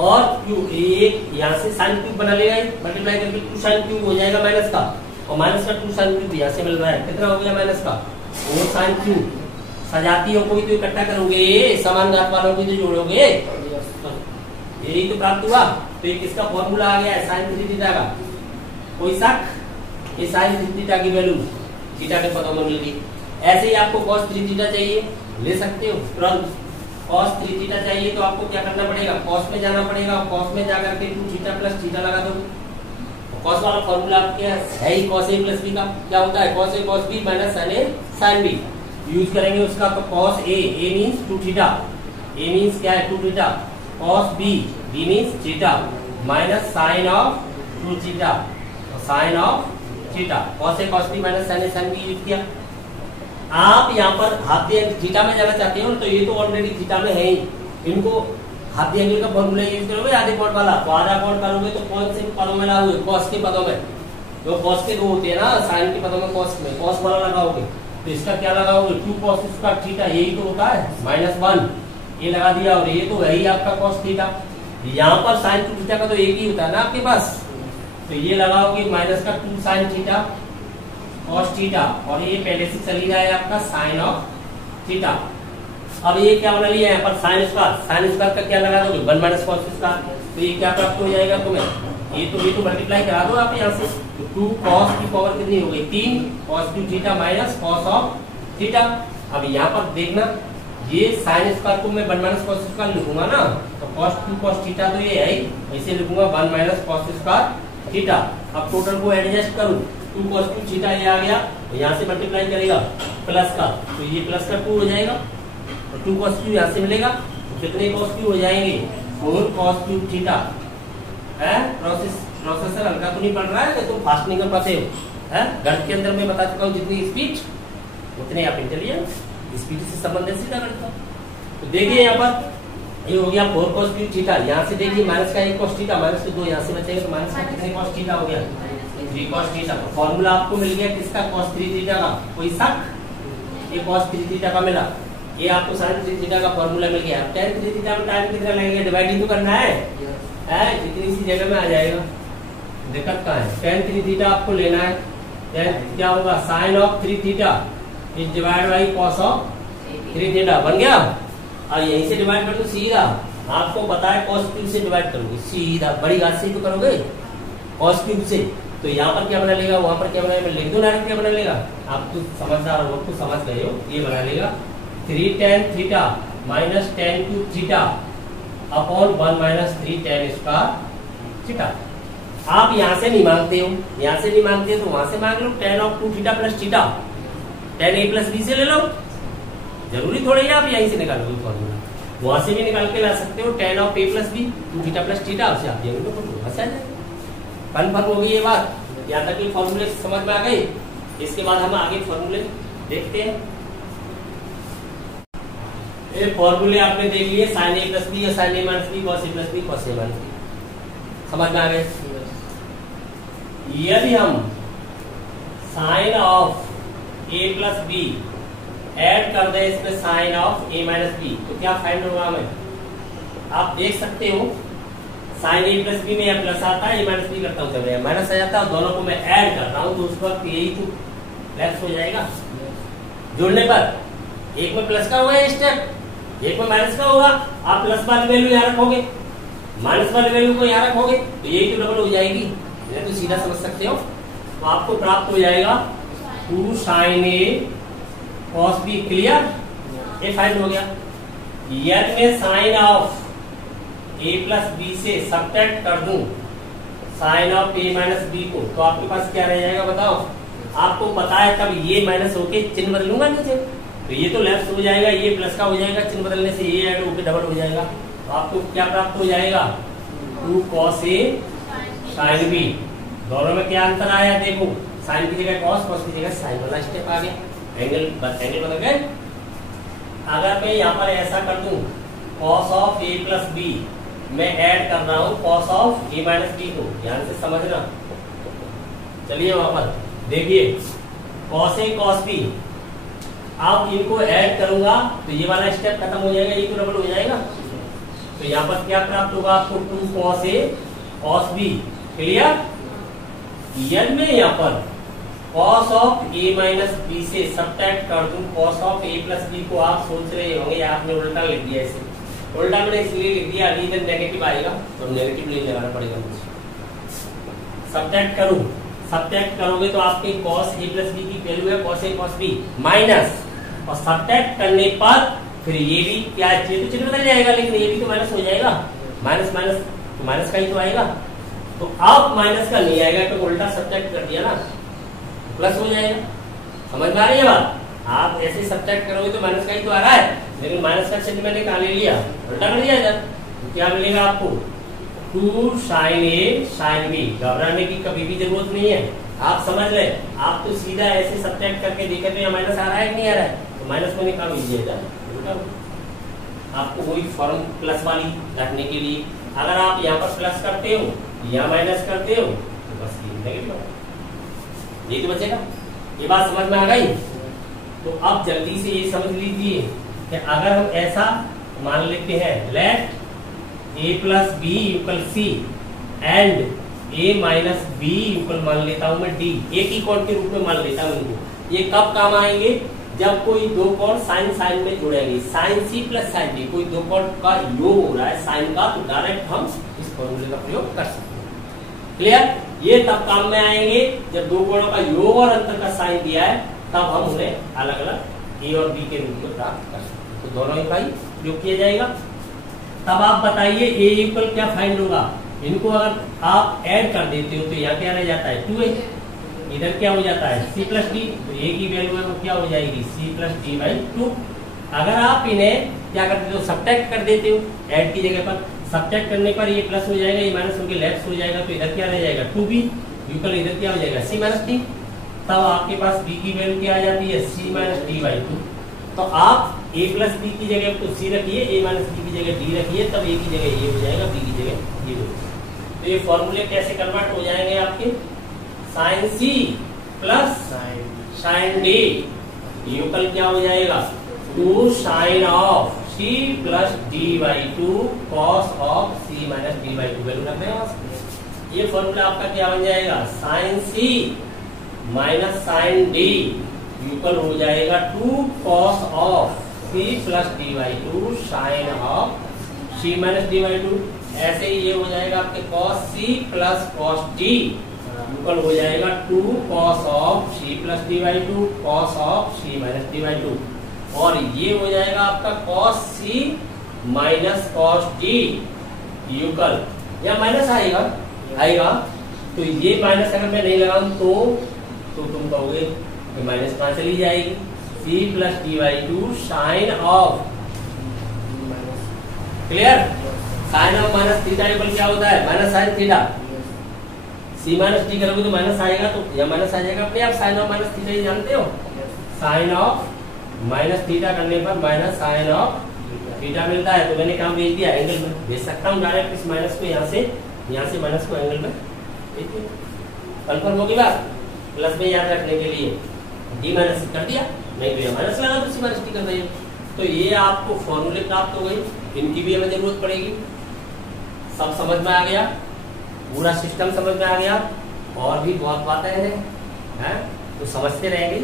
और क्यूब एक यहाँ से sin क्यूब बना लेगा, मल्टीप्लाई करके 2 sin क्यूब हो जाएगा माइनस का, और माइनस का 2 sin क्यूब यहाँ से मिल रहा है, कितना हो गया माइनस का 4 sin क्यूब। सजाती हो कोई तो इकट्ठा करोगे, समान घात वालों की तो जोड़ोगे, यही तो प्राप्त हुआ। तो ये किसका फॉर्मूला आ गया है sin 3 थीटा का, कोई शक, ये sin 3 थीटा की वैल्यू थीटा के पदों में मिल गई। ऐसे ही आपको cos 3 थीटा चाहिए, ले सकते हो तुरंत। cos 3 थीटा चाहिए तो आपको क्या करना पड़ेगा, cos में जाना पड़ेगा, cos में जाकर के 2 थीटा प्लस थीटा लगा दो। cos वाला फॉर्मूला आपके है ही cos a प्लस b का, क्या होता है cos a cos b minus sin a sin b, use करेंगे उसका। तो cos a means 2 theta, a means क्या है 2 theta, cos b means theta minus sin of 2 theta, sin of theta, cos a cos b minus sin a sin b use किया। आप यहाँ पर half theta में जाना चाहते हो तो ये तो ऑलरेडी थीटा में है ही, इनको हाफ द एंगल का फॉर्मूला यूज करोगे आधे कोण वाला, तो आधा कोण करोगे तो कौन से पदों में लगाओगे? कॉस के पदों में। जो कॉस के दो होते हैं ना, साइन के पदों में कॉस में कॉस वाला लगाओगे, तो इसका क्या लगाओगे? 2 cos स्क्वायर थीटा, यही तो होता है -1, ये लगा दिया, और ये तो है ही आपका cos थीटा। यहाँ पर sin 2 थीटा का तो एक ही होता है ना आपके पास, तो ये लगाओगे माइनस का 2 sin थीटा cos थीटा, और ये पहले से चली जाए आपका sin ऑफ थीटा। अब ये क्या बना लिया है यहाँ पर sin स्क्वायर का क्या लगा दोगे? 1 माइनस cos स्क्वायर, तो ये क्या प्राप्त हो जाएगा तुम्हें? ये तो मल्टीप्लाई करा दो आप यहाँ से, तो 2 cos की पावर कितनी हो गई? 3 cos 2 theta minus cos of theta. अब यहाँ पर देखना, ये sin स्क्वायर को मैं 1 माइनस cos स्क्वायर लिखूंगा ना, तो cos 2 cos थीटा तो ये है ही, इसे लिखूंगा 1 माइनस cos स्क्वायर थीटा। अब टोटल को एडजस्ट करूं, 2 cos 2 थीटा ये आ गया, तो यहाँ से मल्टीप्लाई करेगा प्लस का, तो ये प्लस का 2 हो जाएगा, तो 2 cos 2 यहाँ से मिलेगा, तो कितने cos 2 हो जाएंगे? 4 cos 2 थीटा। प्रोसेसर हल्का तो नहीं पड़ रहा है, तो फास्ट नहीं कर पाते हो, गणित के अंदर मैं बता चुका हूँ, जितनी स्पीड उतने आप इंटेलिजेंस, स्पीड से संबंधित सीधा गणित। तो देखिए यहाँ पर ये हो गया 4 cos 2 थीटा, यहाँ से देखिए माइनस का 1 cos थीटा, माइनस के 2 यहाँ से बचेगा, तो माइनस का कितने cos थीटा हो गया? 3 cos थीटा। तो फॉर्मूला आपको मिल गया किसका? cos 3 थीटा का। कोई शक? ये cos 3 थीटा का मिला, ये आपको sin 3 थीटा का फॉर्मूला मिल गया। tan 3 थीटा में टाइम कितना लगेगा? डिवाइडिंग तो करना है, इतनी सी जगह में आ जाएगा, दिक्कत कहाँ है? tan 3 थीटा आपको लेना है, tan क्या होगा? sin of 3 theta is divide by cos of 3 theta, बन गया। और यहीं से डिवाइड कर दो सीधा, आपको पता है cos क्यूब से डिवाइड करोगे सीधा, बड़ी घात से तो करोगे cos क्यूब से, तो यहाँ पर क्या बना लेगा, वहां पर क्या बना लेगा? लिख दो डायरेक्ट, क्या बना लेगा? आप तो समझदार हो, तो समझ गए हो, ये बना लेगा 3 tan theta minus tan cube theta upon 1 minus 3 tan square theta. आप यहाँ से नहीं मांगते हो, यहाँ से नहीं मांगते तो वहां से मांग लो, tan of 2 theta plus theta, tan a plus B से ले लो, जरूरी थोड़ी है आप यहीं से निकालोगे फॉर्मूला, वहां से भी निकाल के ला सकते हो, tan of a plus B 2 theta plus theta, उसे आप ये कन्फर्म हो गई ये बात। यहाँ तक ये फॉर्मूले समझ में आ गए। इसके बाद हम आगे फॉर्मूले देखते हैं। ये फॉर्मूले आपने देख लिए, sin a प्लस बी या sin a minus B, cos a plus B, cos a minus B, समझ में आ गए। यदि हम sin of a plus B add कर दे इसमें sin of a minus B, तो क्या फाइंड होगा हमें? आप देख सकते हो sin a प्लस बी में या प्लस आता है, a माइनस बी करता हूँ जब माइनस आ जाता है, दोनों को मैं ऐड करता हूँ, तो उस वक्त यही तो प्लस हो जाएगा। जोड़ने पर एक में प्लस का होगा स्टेप, एक में माइनस का होगा, आप प्लस वाली वैल्यू यहाँ रखोगे, माइनस वाली वैल्यू को यहाँ रखोगे, तो यही तो डबल हो जाएगी, तो सीधा समझ सकते हो। तो आपको प्राप्त हो जाएगा 2 sin a cos b, clear, ये फाइंड हो गया। यदि मैं sin of a plus B से सब्ट्रैक्ट कर दूं sin of a minus B को, तो आपके पास क्या रह जाएगा बताओ? आपको पता है तब ये माइनस होके चिन्ह बदलूंगा नीचे, तो ये तो लेफ्ट हो जाएगा, ये प्लस का हो जाएगा, चिन्ह बदलने से ये ऐड होकर डबल हो जाएगा, तो आपको क्या प्राप्त हो जाएगा? 2 cos a sin b। दोनों में क्या अंतर आया देखो, sin की जगह cos, cos की जगह sin वाला स्टेप आ गया, एंगल बदल गए। अगर मैं यहाँ पर ऐसा कर दूं cos of a plus B, मैं ऐड कर रहा हूँ cos of a minus B को, ध्यान से समझना। चलिए वहां पर देखिए cos a cos b, अब इनको ऐड करूंगा तो ये वाला स्टेप खत्म हो जाएगा, ये तो डबल हो जाएगा, तो यहाँ पर क्या प्राप्त होगा आपको? 2 cos a cos b, clear. यदि मैं यहाँ पर cos of a minus B से सब्ट्रैक्ट कर दूं cos of a plus B को, आप सोच रहे होंगे आपने उल्टा लिख दिया, इसे उल्टा मैंने इसलिए लिख दिया, अभी इधर नेगेटिव आएगा तो नेगेटिव ले लगाना पड़ेगा मुझे। सब्ट्रैक्ट करूं, सब्ट्रैक्ट करोगे तो आपके cos a प्लस बी की वैल्यू है cos a cos b minus, और सब्ट्रैक्ट करने पर फिर ये भी क्या है, तो चिन्ह बदल जाएगा, लेकिन ये भी तो माइनस हो जाएगा, माइनस माइनस तो माइनस का ही तो आएगा, तो अब माइनस का नहीं आएगा, तो उल्टा सब्ट्रैक्ट कर दिया ना, प्लस हो जाएगा। समझ में आ रही है बात? आप ऐसे सब्ट्रैक्ट करोगे तो माइनस का ही तो आ रहा है, लेकिन माइनस का चिन्ह मैंने कहा ले लिया, उल्टा कर दिया जाए, तो क्या मिलेगा आपको? 2 sin a sin b। घबराने की कभी भी जरूरत नहीं है, आप समझ ले, आप तो सीधा ऐसे सब्ट्रैक्ट करके देखे तो यहाँ माइनस आ रहा है कि नहीं आ रहा है, तो माइनस में निकाल लीजिएगा, आपको वही फॉर्म प्लस वाली रखने के लिए। अगर आप यहाँ पर प्लस करते हो या माइनस करते हो तो बस ये नेगेटिव होगा, ये तो बचेगा। ये बात समझ में आ गई? तो अब जल्दी से ये समझ लीजिए कि अगर हम ऐसा मान लेते हैं, let a plus B equal C and a minus B equal मान लेता हूं मैं d, एक ही कोण के रूप में मान लेता हूं इनको। ये कब काम आएंगे? जब कोई दो कोण साइन साइन में जुड़ेंगे, sine C plus sine D, कोई दो कोण का योग हो रहा है साइन का, तो डायरेक्ट हम इस फॉर्मूले का प्रयोग कर सकते हैं। क्लियर? ये तब काम में आएंगे जब दो कोणों का योग और अंतर का साइन दिया है, तब हम उन्हें अलग अलग ए और बी के रूप में प्राप्त कर सकते हैं। तो दोनों का ही प्रयोग किया जाएगा। तब आप बताइए ए इक्वल क्या फाइंड होगा? इनको अगर आप ऐड कर देते हो तो यहाँ क्या रह जाता है 2a, इधर क्या हो जाता है c प्लस डी, तो a की वैल्यू है वो क्या हो जाएगी c प्लस डी बाई 2। अगर आप इन्हें क्या करते हो सब्ट्रैक्ट कर देते हो, ऐड की जगह पर सब्ट्रैक्ट करने पर ये प्लस हो जाएगा, ये माइनस होकर लेफ्ट हो जाएगा, तो इधर क्या रह जाएगा 2b इक्वल इधर क्या हो जाएगा c माइनस डी। तब आपके पास b की वैल्यू क्या आ जाती है c माइनस डी बाई 2। तो आप a प्लस बी की जगह तो c रखिए, a माइनस बी की जगह d रखिए, तब a की जगह ये हो जाएगा, b की जगह ये हो जाएगा। तो ये फॉर्मूले कैसे कन्वर्ट हो जाएंगे आपके? Sine C plus sine D equal क्या हो जाएगा 2 sine of C plus D by 2 cos of C minus D by 2 value रख दें। ये फॉर्मूला आपका क्या बन जाएगा? Sine C minus sine D equal हो जाएगा 2 cos of C plus D by 2 sine of C minus D by 2। ऐसे ही ये हो जाएगा आपके cos C plus cos D equal हो जाएगा 2 cos of C plus D by 2 cos of C minus D by 2। और ये हो जाएगा आपका cos C minus cos D equal, या माइनस आएगा तो ये माइनस अगर मैं नहीं लगाऊं तो तुम कहोगे कि माइनस कहां चली जाएगी, C plus D by 2 sine of, clear? Sine of minus theta equal क्या होता है minus sine theta. C minus D करोगे तो माइनस आएगा, तो यह माइनस आ जाएगा अपने आप। साइन ऑफ माइनस थीटा ही जानते हो, साइन ऑफ माइनस थीटा करने पर माइनस साइन ऑफ थीटा मिलता है। तो मैंने कहाँ भेज दिया? एंगल में भेज सकता हूँ डायरेक्ट, इस माइनस को यहाँ से माइनस को एंगल में भेज दिया। कन्फर्म होगी बात? प्लस में याद रखने के लिए डी माइनस कर दिया, नहीं तो यह माइनस लगा तो सी माइनस डी कर दिया। तो ये आपको फॉर्मूले प्राप्त हो गई, इनकी भी हमें जरूरत पड़ेगी। सब समझ में आ गया, पूरा सिस्टम समझ में आ गया, और भी बहुत बातें हैं तो समझते रहेंगे।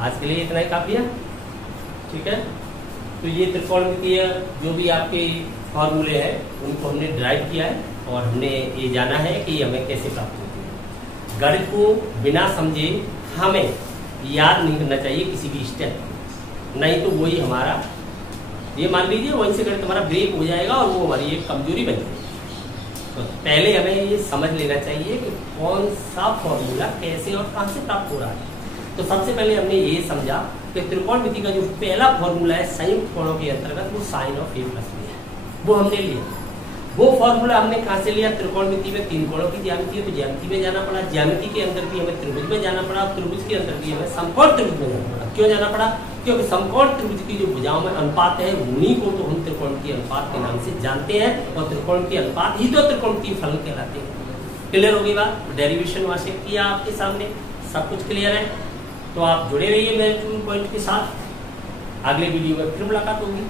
आज के लिए इतना ही काफी है, ठीक है? तो ये त्रिकोणमितीय जो भी आपके फॉर्मूले हैं उनको हमने ड्राइव किया है और हमने ये जाना है कि हमें कैसे प्राप्त होती है। गणित को बिना समझे हमें याद नहीं करना चाहिए किसी भी स्टेप, नहीं तो वही हमारा, ये मान लीजिए वहीं से गणित हमारा ब्रेक हो जाएगा और वो हमारी एक कमजोरी बन जाएगी। तो पहले हमें ये समझ लेना चाहिए कि कौन सा फॉर्मूला कैसे और कहां से प्राप्त हो रहा है। तो सबसे पहले हमने ये समझा कि त्रिकोणमिति का जो पहला फॉर्मूला है संयुक्त कोणों के अंतर्गत, वो sine of A plus B है, वो हमने लिया। वो फॉर्मूला हमने कहां से लिया? त्रिकोणमिति में तीन कोणों की ज्यामिति है तो ज्यामिति में जाना पड़ा, ज्यामिति के अंदर भी हमें त्रिभुज में जाना पड़ा, त्रिभुज के अंदर भी हमें समकोण त्रिभुज में जाना पड़ा। क्यों जाना पड़ा? क्योंकि समकोण त्रिभुज की जो भुजाओं में अनुपात है उन्हीं को तो हम त्रिकोणमितीय अनुपात के नाम से जानते हैं, और त्रिकोणमितीय अनुपात ही तो त्रिकोणमितीय फलन कहलाते हैं। क्लियर होगी बात? डेरिवेशन वहां से किया आपके सामने, सब कुछ क्लियर है। तो आप जुड़े रहिए मेरे पॉइंट के साथ, अगले वीडियो में फिर मुलाकात होगी।